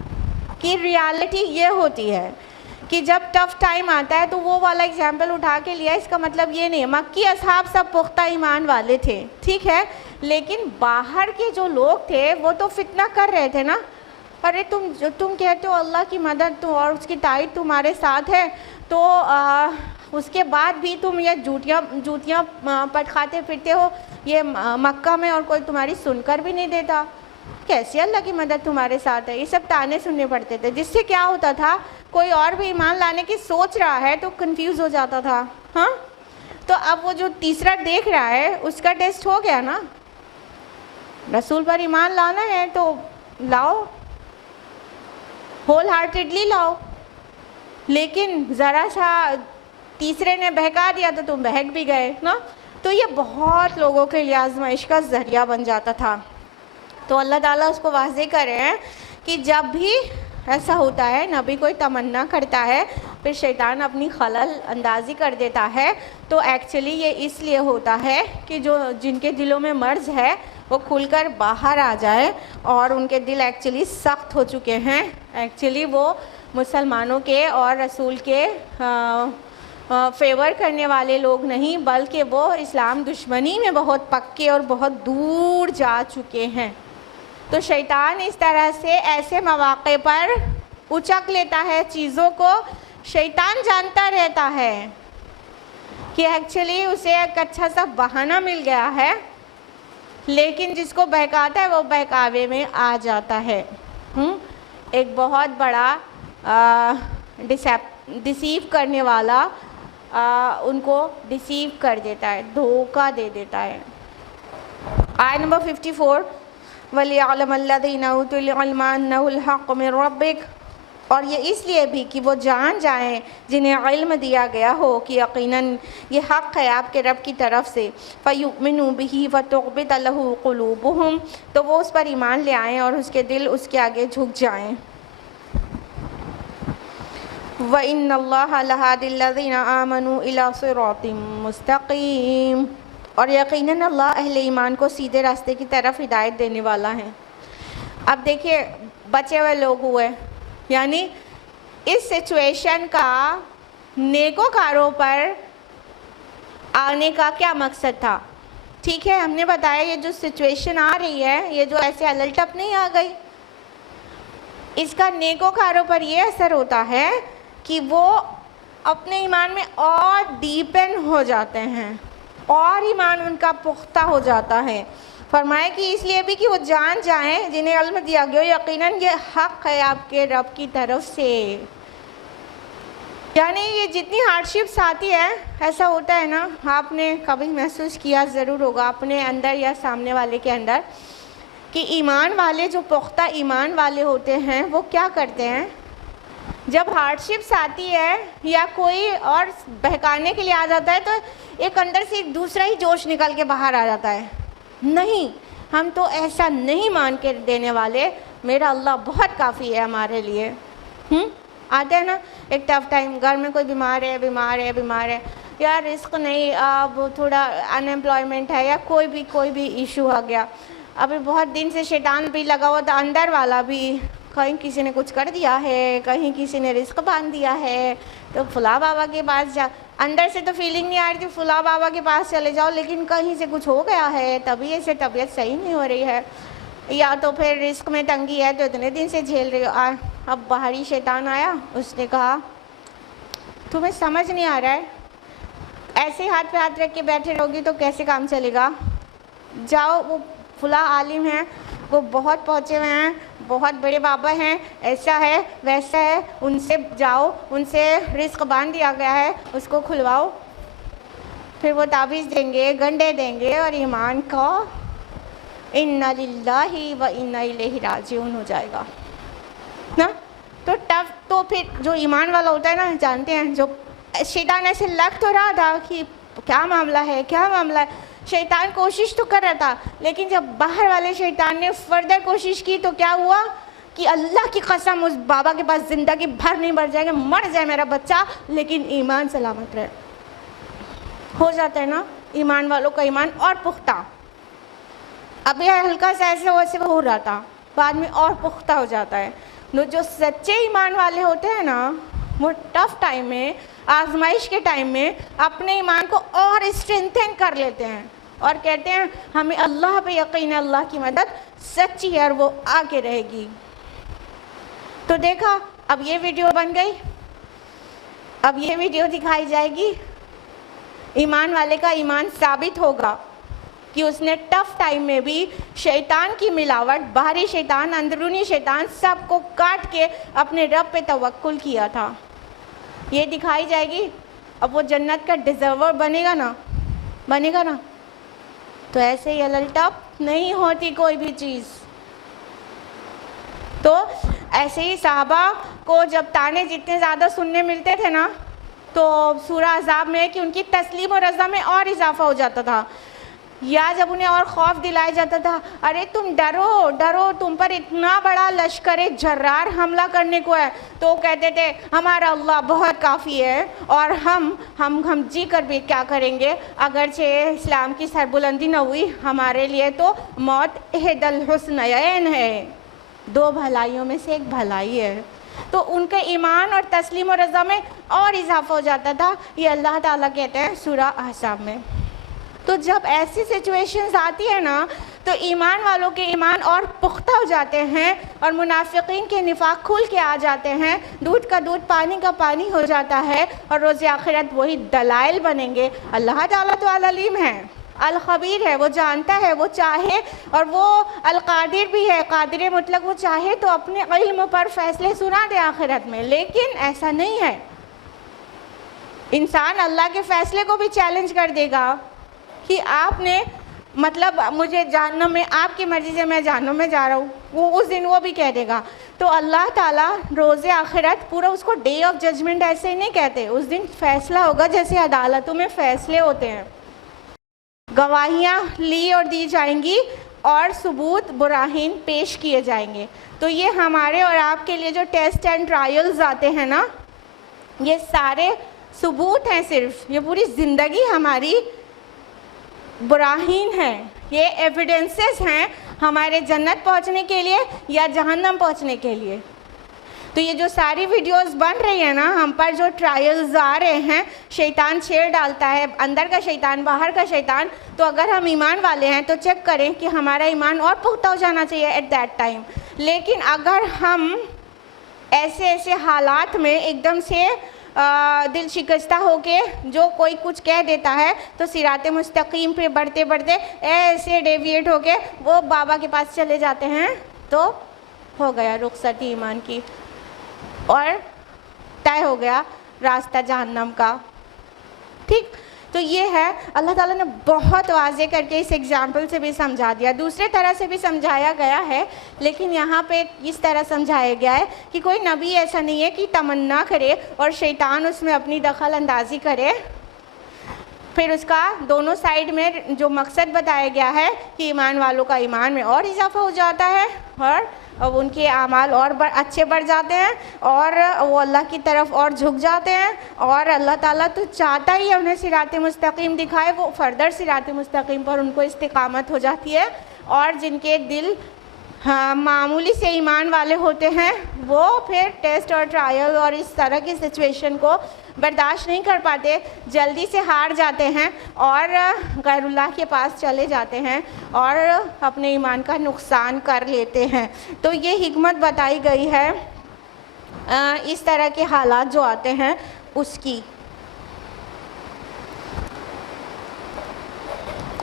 کہ ریالٹی یہ ہوتی ہے کہ جب ٹف ٹائم آتا ہے تو وہ والا اگزامپل اٹھا کے لیا، اس کا مطلب یہ نہیں ہے۔ مکی اصحاب سب پختہ ایمان والے تھے، ٹھیک ہے، لیکن باہر کے جو لوگ تھے وہ تو فتنہ کر رہے تھے نا۔ ارے تم کہتے ہو اللہ کی مدد اور اس کی تائید تمہارے ساتھ ہے، تو اس کے بعد بھی تم یہ جوتیاں پٹخاتے پھرتے ہو یہ مکہ میں، اور کوئی تمہاری سن کر بھی نہیں دیتا، کیسے اللہ کی مدد تمہارے ساتھ ہے؟ یہ سب تانے سننے پڑتے تھے، جس سے کیا ہوتا تھا، کوئی اور بھی ایمان لانے کی سوچ رہا ہے تو کنفیوز ہو جاتا تھا۔ ہاں، تو اب وہ جو تیسرا دیکھ رہا ہے اس کا ٹیسٹ ہو گیا نا، رسول پر ایمان لانا ہے تو لاؤ، ہول ہارٹیڈلی لاؤ، لیکن ذرا سا تیسرے نے بہکا دیا تو تم بہک بھی گئے نا. تو یہ بہت لوگوں کے لیے آزمائش کا ذریعہ بن جاتا تھا. تو اللہ تعالیٰ اس کو واضح کر رہے ہیں کہ جب بھی ایسا ہوتا ہے، نبی کوئی تمنا کرتا ہے پھر شیطان اپنی خلل اندازی کر دیتا ہے، تو ایکچولی یہ اس لیے ہوتا ہے کہ جن کے دلوں میں مرض ہے وہ کھل کر باہر آ جائے، اور ان کے دل ایکچولی سخت ہو چکے ہیں. ایکچولی وہ مسلمانوں کے اور رسول کے فیور کرنے والے لوگ نہیں، بلکہ وہ اسلام دشمنی میں بہت پکے اور بہت دور جا چکے ہیں. تو شیطان اس طرح سے ایسے مواقع پر اچک لیتا ہے چیزوں کو. شیطان جانتا رہتا ہے کہ ایکچولی اسے ایک اچھا سا بہانہ مل گیا ہے، لیکن جس کو بہکاتا ہے وہ بہکاوے میں آ جاتا ہے. ایک بہت بڑا ڈسیو کرنے والا ان کو ڈسیو کر دیتا ہے، دھوکہ دے دیتا ہے. آیت نمبر 54 وَلِيَعْلَمَ الَّذِينَ أُوتُوا الْعِلْمَ أَنَّهُ الْحَقُّ مِنْ رَبِّكَ، اور یہ اس لیے بھی کہ وہ جان جائیں جنہیں علم دیا گیا ہو کہ یقیناً یہ حق ہے آپ کے رب کی طرف سے. فَيُؤْمِنُوا بِهِ وَتُخْبِتَ لَهُ قُلُوبُهُمْ، تو وہ اس پر ایمان لے آئیں اور اس کے دل اس کے آگے جھک جائیں. وَإِنَّ اللَّهَ لَهَادِ الَّذِينَ آمَنُوا إِلَىٰ صِرَاطٍ مُسْتَقِيمٍ، اور یقیناً اللہ اہل ایمان کو سیدھے راستے کی طرف ہدایت دینے والا ہے. اب دیکھیے بچے ہوئے لوگ ہوئے، یعنی اس سچویشن کا نیکوکاروں پر آنے کا کیا مقصد تھا؟ ٹھیک ہے، ہم نے بتایا یہ جو سچویشن آ رہی ہے، یہ جو ایسے الٹپ نہیں آ گئی، اس کا نیکوکاروں پر یہ اثر ہوتا ہے کہ وہ اپنے ایمان میں اور ڈیپن ہو جاتے ہیں، اور ایمان ان کا پختہ ہو جاتا ہے. فرمایا کہ اس لیے بھی کہ وہ جان جائیں جنہیں علم دیا گیا یقیناً یہ حق ہے آپ کے رب کی طرف سے. یعنی یہ جتنی ہارڈشپس آتی ہے، ایسا ہوتا ہے نا، آپ نے کبھی محسوس کیا ضرور ہوگا اپنے اندر یا سامنے والے کے اندر، کہ ایمان والے جو پختہ ایمان والے ہوتے ہیں وہ کیا کرتے ہیں، جب ہارڈشپس آتی ہے یا کوئی اور بہکانے کے لیے آ جاتا ہے تو ایک اندر سے ایک دوسرا ہی جوش نکل کے باہر آ جاتا ہے. نہیں، ہم تو ایسا نہیں مان کے دینے والے، میرا اللہ بہت کافی ہے ہمارے لیے. آتے ہیں نا ایک ٹف ٹائم، گھر میں کوئی بیمار ہے، یا رزق نہیں، اب تھوڑا ان امپلائمنٹ ہے، یا کوئی بھی ایشو آ گیا. ابھی بہت دن سے شیطان بھی لگا ہوا تھا، اندر والا بھی، کہیں کسی نے کچھ کر دیا ہے، کہیں کسی نے رزق باندھ دیا ہے، تو فلاں بابا کے پاس جا. اندر سے تو فیلنگ نہیں آ رہی تھی فلاں بابا کے پاس چلے جاؤ، لیکن کہیں سے کچھ ہو گیا ہے، طبیعت صحیح نہیں ہو رہی ہے، یا تو پھر رزق میں تنگی ہے تو اتنے دن سے جھیل رہی ہو. اب باہری شیطان آیا، اس نے کہا تمہیں سمجھ نہیں آ رہا ہے، ایسے ہاتھ پہ ہاتھ رکھ کے بیٹھے رہو گی تو کیسے کام چلے گا. جاؤ، وہ فلاں عالم ہیں، وہ بہت پہنچے ہوئے ہیں، بہت بڑے بابا ہیں، ایسا ہے ویسا ہے، ان سے جاؤ، ان سے رزق باندھ دیا گیا ہے، اس کو کھلواؤ. پھر وہ تعویذ دیں گے، گنڈے دیں گے، اور ایمان کا اِنَّا لِلَّهِ وَإِنَّا إِلَيْهِ رَاجِعُونَ ہو جائے گا نا. تو ٹف تو پھر جو ایمان والا ہوتا ہے نا، جانتے ہیں، جو شیطان ایسے لگ تو رہا تھا کہ کیا معاملہ ہے، شیطان کوشش تو کر رہا تھا، لیکن جب باہر والے شیطان نے فردر کوشش کی تو کیا ہوا کہ اللہ کی قسم اس بابا کے پاس زندگی بھر نہیں بڑھ جائے گا، مر جائے میرا بچہ لیکن ایمان سلامت رہے. ہو جاتا ہے نا ایمان والوں کا ایمان اور پختہ. اب یہ ہلکا سا ایسے ویسے ہو رہا تھا، بعد میں اور پختہ ہو جاتا ہے. جو سچے ایمان والے ہوتے ہیں نا، وہ ٹف ٹائم میں، آزمائش کے ٹائم میں اپنے ایمان کو اور اسٹرینتھن کر لیتے ہیں اور کہتے ہیں ہمیں اللہ پہ یقین ہے، اللہ کی مدد سچی ہے اور وہ آگے رہے گی. تو دیکھا، اب یہ ویڈیو بن گئی، اب یہ ویڈیو دکھائی جائے گی. ایمان والے کا ایمان ثابت ہوگا کہ اس نے ٹف ٹائم میں بھی شیطان کی ملاوٹ، باہری شیطان، اندرونی شیطان، سب کو کاٹ کے اپنے رب پہ توکل کیا تھا. یہ دکھائی جائے گی. اب وہ جنت کا ڈیزرور بنے گا نا. تو ایسے ہی الٹپ نہیں ہوتی کوئی بھی چیز. تو ایسے ہی صحابہ کو جب تانے جتنے زیادہ سننے ملتے تھے نا، تو سورہ احزاب میں ہے کہ ان کی تسلیم و رضا میں اور اضافہ ہو جاتا تھا، یا جب انہیں اور خوف دلایا جاتا تھا، ارے تم ڈرو ڈرو، تم پر اتنا بڑا لشکر جرار حملہ کرنے کو ہے، تو وہ کہتے تھے ہمارا اللہ بہت کافی ہے، اور ہم جی کر بھی کیا کریں گے، اگرچہ اسلام کی سربلندی نہ ہوئی ہمارے لیے تو موت احد الحسنین ہے، دو بھلائیوں میں سے ایک بھلائی ہے۔ تو ان کے ایمان اور تسلیم و رضا میں اور اضافہ ہو جاتا تھا، یہ اللہ تعالیٰ کہتے ہیں سورہ احزاب میں۔ تو جب ایسی سچویشنز آتی ہیں نا تو ایمان والوں کے ایمان اور پختہ ہو جاتے ہیں، اور منافقین کے نفاق کھل کے آ جاتے ہیں، دودھ کا دودھ پانی کا پانی ہو جاتا ہے، اور روز آخرت وہی دلائل بنیں گے۔ اللہ تعالیٰ تو العلیم ہے، الخبیر ہے، وہ جانتا ہے، وہ چاہے، اور وہ القادر بھی ہے، قادر مطلق، وہ چاہے تو اپنے علم پر فیصلے سنا دے آخرت میں، لیکن ایسا نہیں ہے۔ انسان اللہ کے فیصلے کو بھی چیلنج کر دے گا کہ آپ نے مطلب مجھے جہنم میں، آپ کی مرضی سے میں جہنم میں جا رہا ہوں، وہ اس دن وہ بھی کہہ دے گا۔ تو اللہ تعالیٰ روز آخرت پورا اس کو ڈے آف ججمنٹ ایسے ہی نہیں کہتے، اس دن فیصلہ ہوگا جیسے عدالتوں میں فیصلے ہوتے ہیں، گواہیاں لی اور دی جائیں گی اور ثبوت براہین پیش کیے جائیں گے۔ تو یہ ہمارے اور آپ کے لیے جو ٹیسٹ اینڈ ٹرائلز آتے ہیں نا، یہ سارے ثبوت ہیں، صرف یہ پوری زندگی ہماری براہین ہیں، یہ ایویڈنسز ہیں ہمارے جنت پہنچنے کے لیے یا جہنم پہنچنے کے لیے۔ تو یہ جو ساری ویڈیوز بن رہی ہیں نا، ہم پر جو ٹرائلز آ رہے ہیں، شیطان چھیڑ ڈالتا ہے، اندر کا شیطان باہر کا شیطان، تو اگر ہم ایمان والے ہیں تو چیک کریں کہ ہمارا ایمان اور پختہ ہو جانا چاہیے ایٹ دیٹ ٹائم۔ لیکن اگر ہم ایسے حالات میں ایک دم سے دل شکستہ ہو کے جو کوئی کچھ کہہ دیتا ہے تو صراط مستقیم پہ بڑھتے بڑھتے ایسے ڈیویٹ ہو کے وہ بابا کے پاس چلے جاتے ہیں، تو ہو گیا رخصتی ایمان کی، اور طے ہو گیا راستہ جہنم کا۔ ٹھیک، تو یہ ہے اللہ تعالیٰ نے بہت واضح کر کے اس ایگزامپل سے بھی سمجھا دیا، دوسرے طرح سے بھی سمجھایا گیا ہے، لیکن یہاں پہ اس طرح سمجھایا گیا ہے کہ کوئی نبی ایسا نہیں ہے کہ تمنا کرے اور شیطان اس میں اپنی دخل اندازی کرے، پھر اس کا دونوں سائیڈ میں جو مقصد بتایا گیا ہے کہ ایمان والوں کا ایمان میں اور اضافہ ہو جاتا ہے، اور ان کے اعمال اور اچھے بڑھ جاتے ہیں، اور وہ اللہ کی طرف اور جھک جاتے ہیں، اور اللہ تعالیٰ تو چاہتا ہی ہے انہیں صراط مستقیم دکھائے، وہ فردر صراط مستقیم پر ان کو استقامت ہو جاتی ہے، اور جن کے دل معمولی سے ایمان والے ہوتے ہیں وہ پھر ٹیسٹ اور ٹرائل اور اس طرح کی سچویشن کو برداشت نہیں کر پاتے، جلدی سے ہار جاتے ہیں اور غیر اللہ کے پاس چلے جاتے ہیں اور اپنے ایمان کا نقصان کر لیتے ہیں۔ تو یہ حکمت بتائی گئی ہے اس طرح کے حالات جو آتے ہیں اس کی۔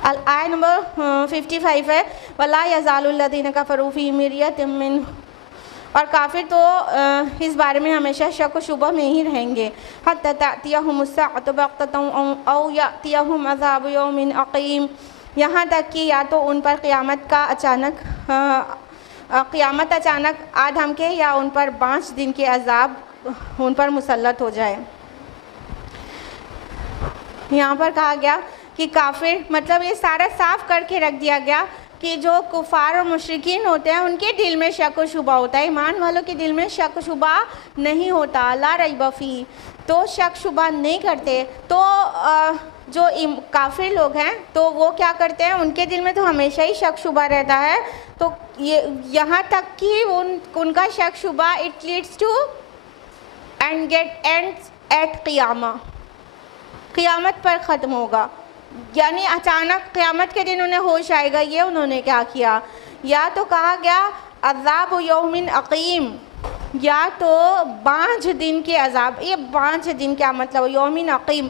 آیت نمبر 55 ہے، وَلَا يَزَالُ الَّذِينَ كَفَرُوا فِي مِرْيَةٍ مِّنْهُ، اور کافر تو اس بارے میں ہمیشہ شک و شبہ میں ہی رہیں گے، حَتَّى تَأْتِيَهُمُ السَّاعَةُ بَغْتَةً أَوْ يَأْتِيَهُمْ عَذَابُ يَوْمٍ عَقِيمٍ، یہاں تک کہ یا تو ان پر قیامت اچانک آ دھمکے یا ان پر 5 دن کے عذاب ان پر مسلط ہو جائے۔ یہاں پر کہا گیا کہ کافر، مطلب یہ سارا صاف کر کے رکھ دیا گیا کہ جو کفار اور مشرکین ہوتے ہیں ان کے دل میں شک و شبہ ہوتا ہے، ایمان والوں کے دل میں شک و شبہ نہیں ہوتا، لا ریب فیہ، تو شک شبہ نہیں کرتے۔ تو جو کافر لوگ ہیں تو وہ کیا کرتے ہیں، ان کے دل میں تو ہمیشہ ہی شک شبہ رہتا ہے، تو یہاں تک کہ ان کا شک شبہ it leads to and gets ends at قیامہ، قیامت پر ختم ہوگا، یعنی اچانک قیامت کے دن انہیں ہوش آئے گا یہ انہوں نے کیا کیا۔ یا تو کہا گیا عذاب یوم عقیم، یا تو 5 دن کے عذاب۔ یہ 5 دن کیا مطلب، یوم عقیم،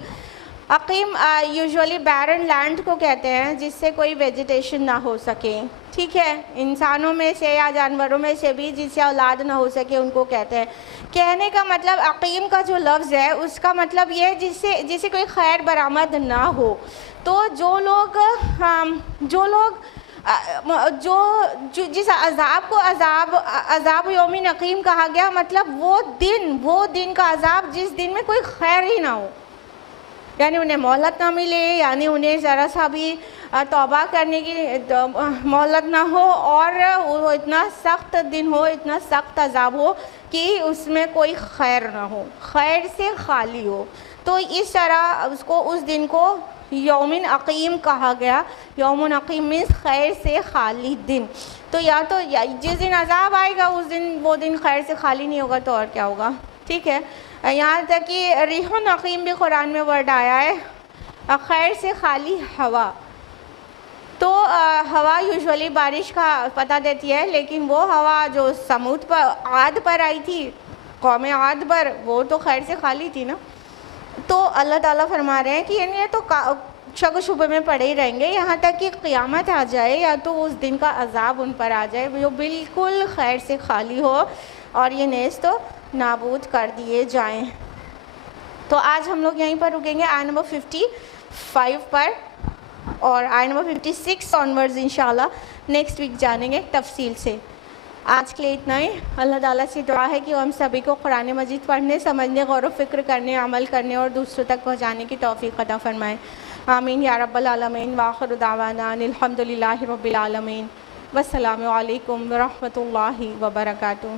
عقیم یوزولی بیرن لینڈ کو کہتے ہیں جس سے کوئی ویجیٹیشن نہ ہو سکے، ٹھیک ہے، انسانوں میں سے یا جانوروں میں سے بھی جس سے اولاد نہ ہو سکے ان کو کہتے ہیں۔ کہنے کا مطلب عقیم کا جو لفظ ہے اس کا مطلب یہ ہے جس سے کوئی خیر برآمد نہ ہو۔ تو جو لوگ جس عذاب کو عذاب یوم نقیم کہا گیا، مطلب وہ دن کا عذاب جس دن میں کوئی خیر ہی نہ ہو، یعنی انہیں مہلت نہ ملے، یعنی انہیں ذرا سا بھی توبہ کرنے کی مہلت نہ ہو، اور وہ اتنا سخت دن ہو، اتنا سخت عذاب ہو کہ اس میں کوئی خیر نہ ہو، خیر سے خالی ہو۔ تو اس طرح اس دن کو یوم عقیم کہا گیا۔ یوم عقیم مینس خیر سے خالی دن۔ تو جس دن عذاب آئے گا اس دن وہ دن خیر سے خالی نہیں ہوگا تو اور کیا ہوگا، ٹھیک ہے۔ یہاں تک کہ ریح عقیم بھی قرآن میں ورڈ آیا ہے، خیر سے خالی ہوا۔ تو ہوا یوزولی بارش کا پتہ دیتی ہے، لیکن وہ ہوا جو سمود پر عاد پر آئی تھی، قوم عاد پر، وہ تو خیر سے خالی تھی نا۔ تو اللہ تعالیٰ فرما رہے ہیں کہ یہ تو شک و شبہ میں پڑے ہی رہیں گے یہاں تک کہ قیامت آ جائے، یا تو اس دن کا عذاب ان پر آ جائے جو بالکل خیر سے خالی ہو اور یہ نیز تو نابود کر دیے جائیں۔ تو آج ہم لوگ یہیں پر رکیں گے آیت نمبر 55 پر، اور آیت نمبر 56 آنورڈز انشاءاللہ نیکسٹ ویک جانیں گے تفصیل سے۔ آج کے لیے اتنا ہی۔ اللہ تعالیٰ سے دعا ہے کہ ہم سبھی کو قرآن مجید پڑھنے، سمجھنے، غور و فکر کرنے، عمل کرنے اور دوسروں تک پہنچانے کی توفیق عطا فرمائے۔ آمین یا رب العالمین۔ وآخر دعوانا الحمدللہ رب العالمین۔ والسلام علیکم ورحمۃ اللہ وبرکاتہ۔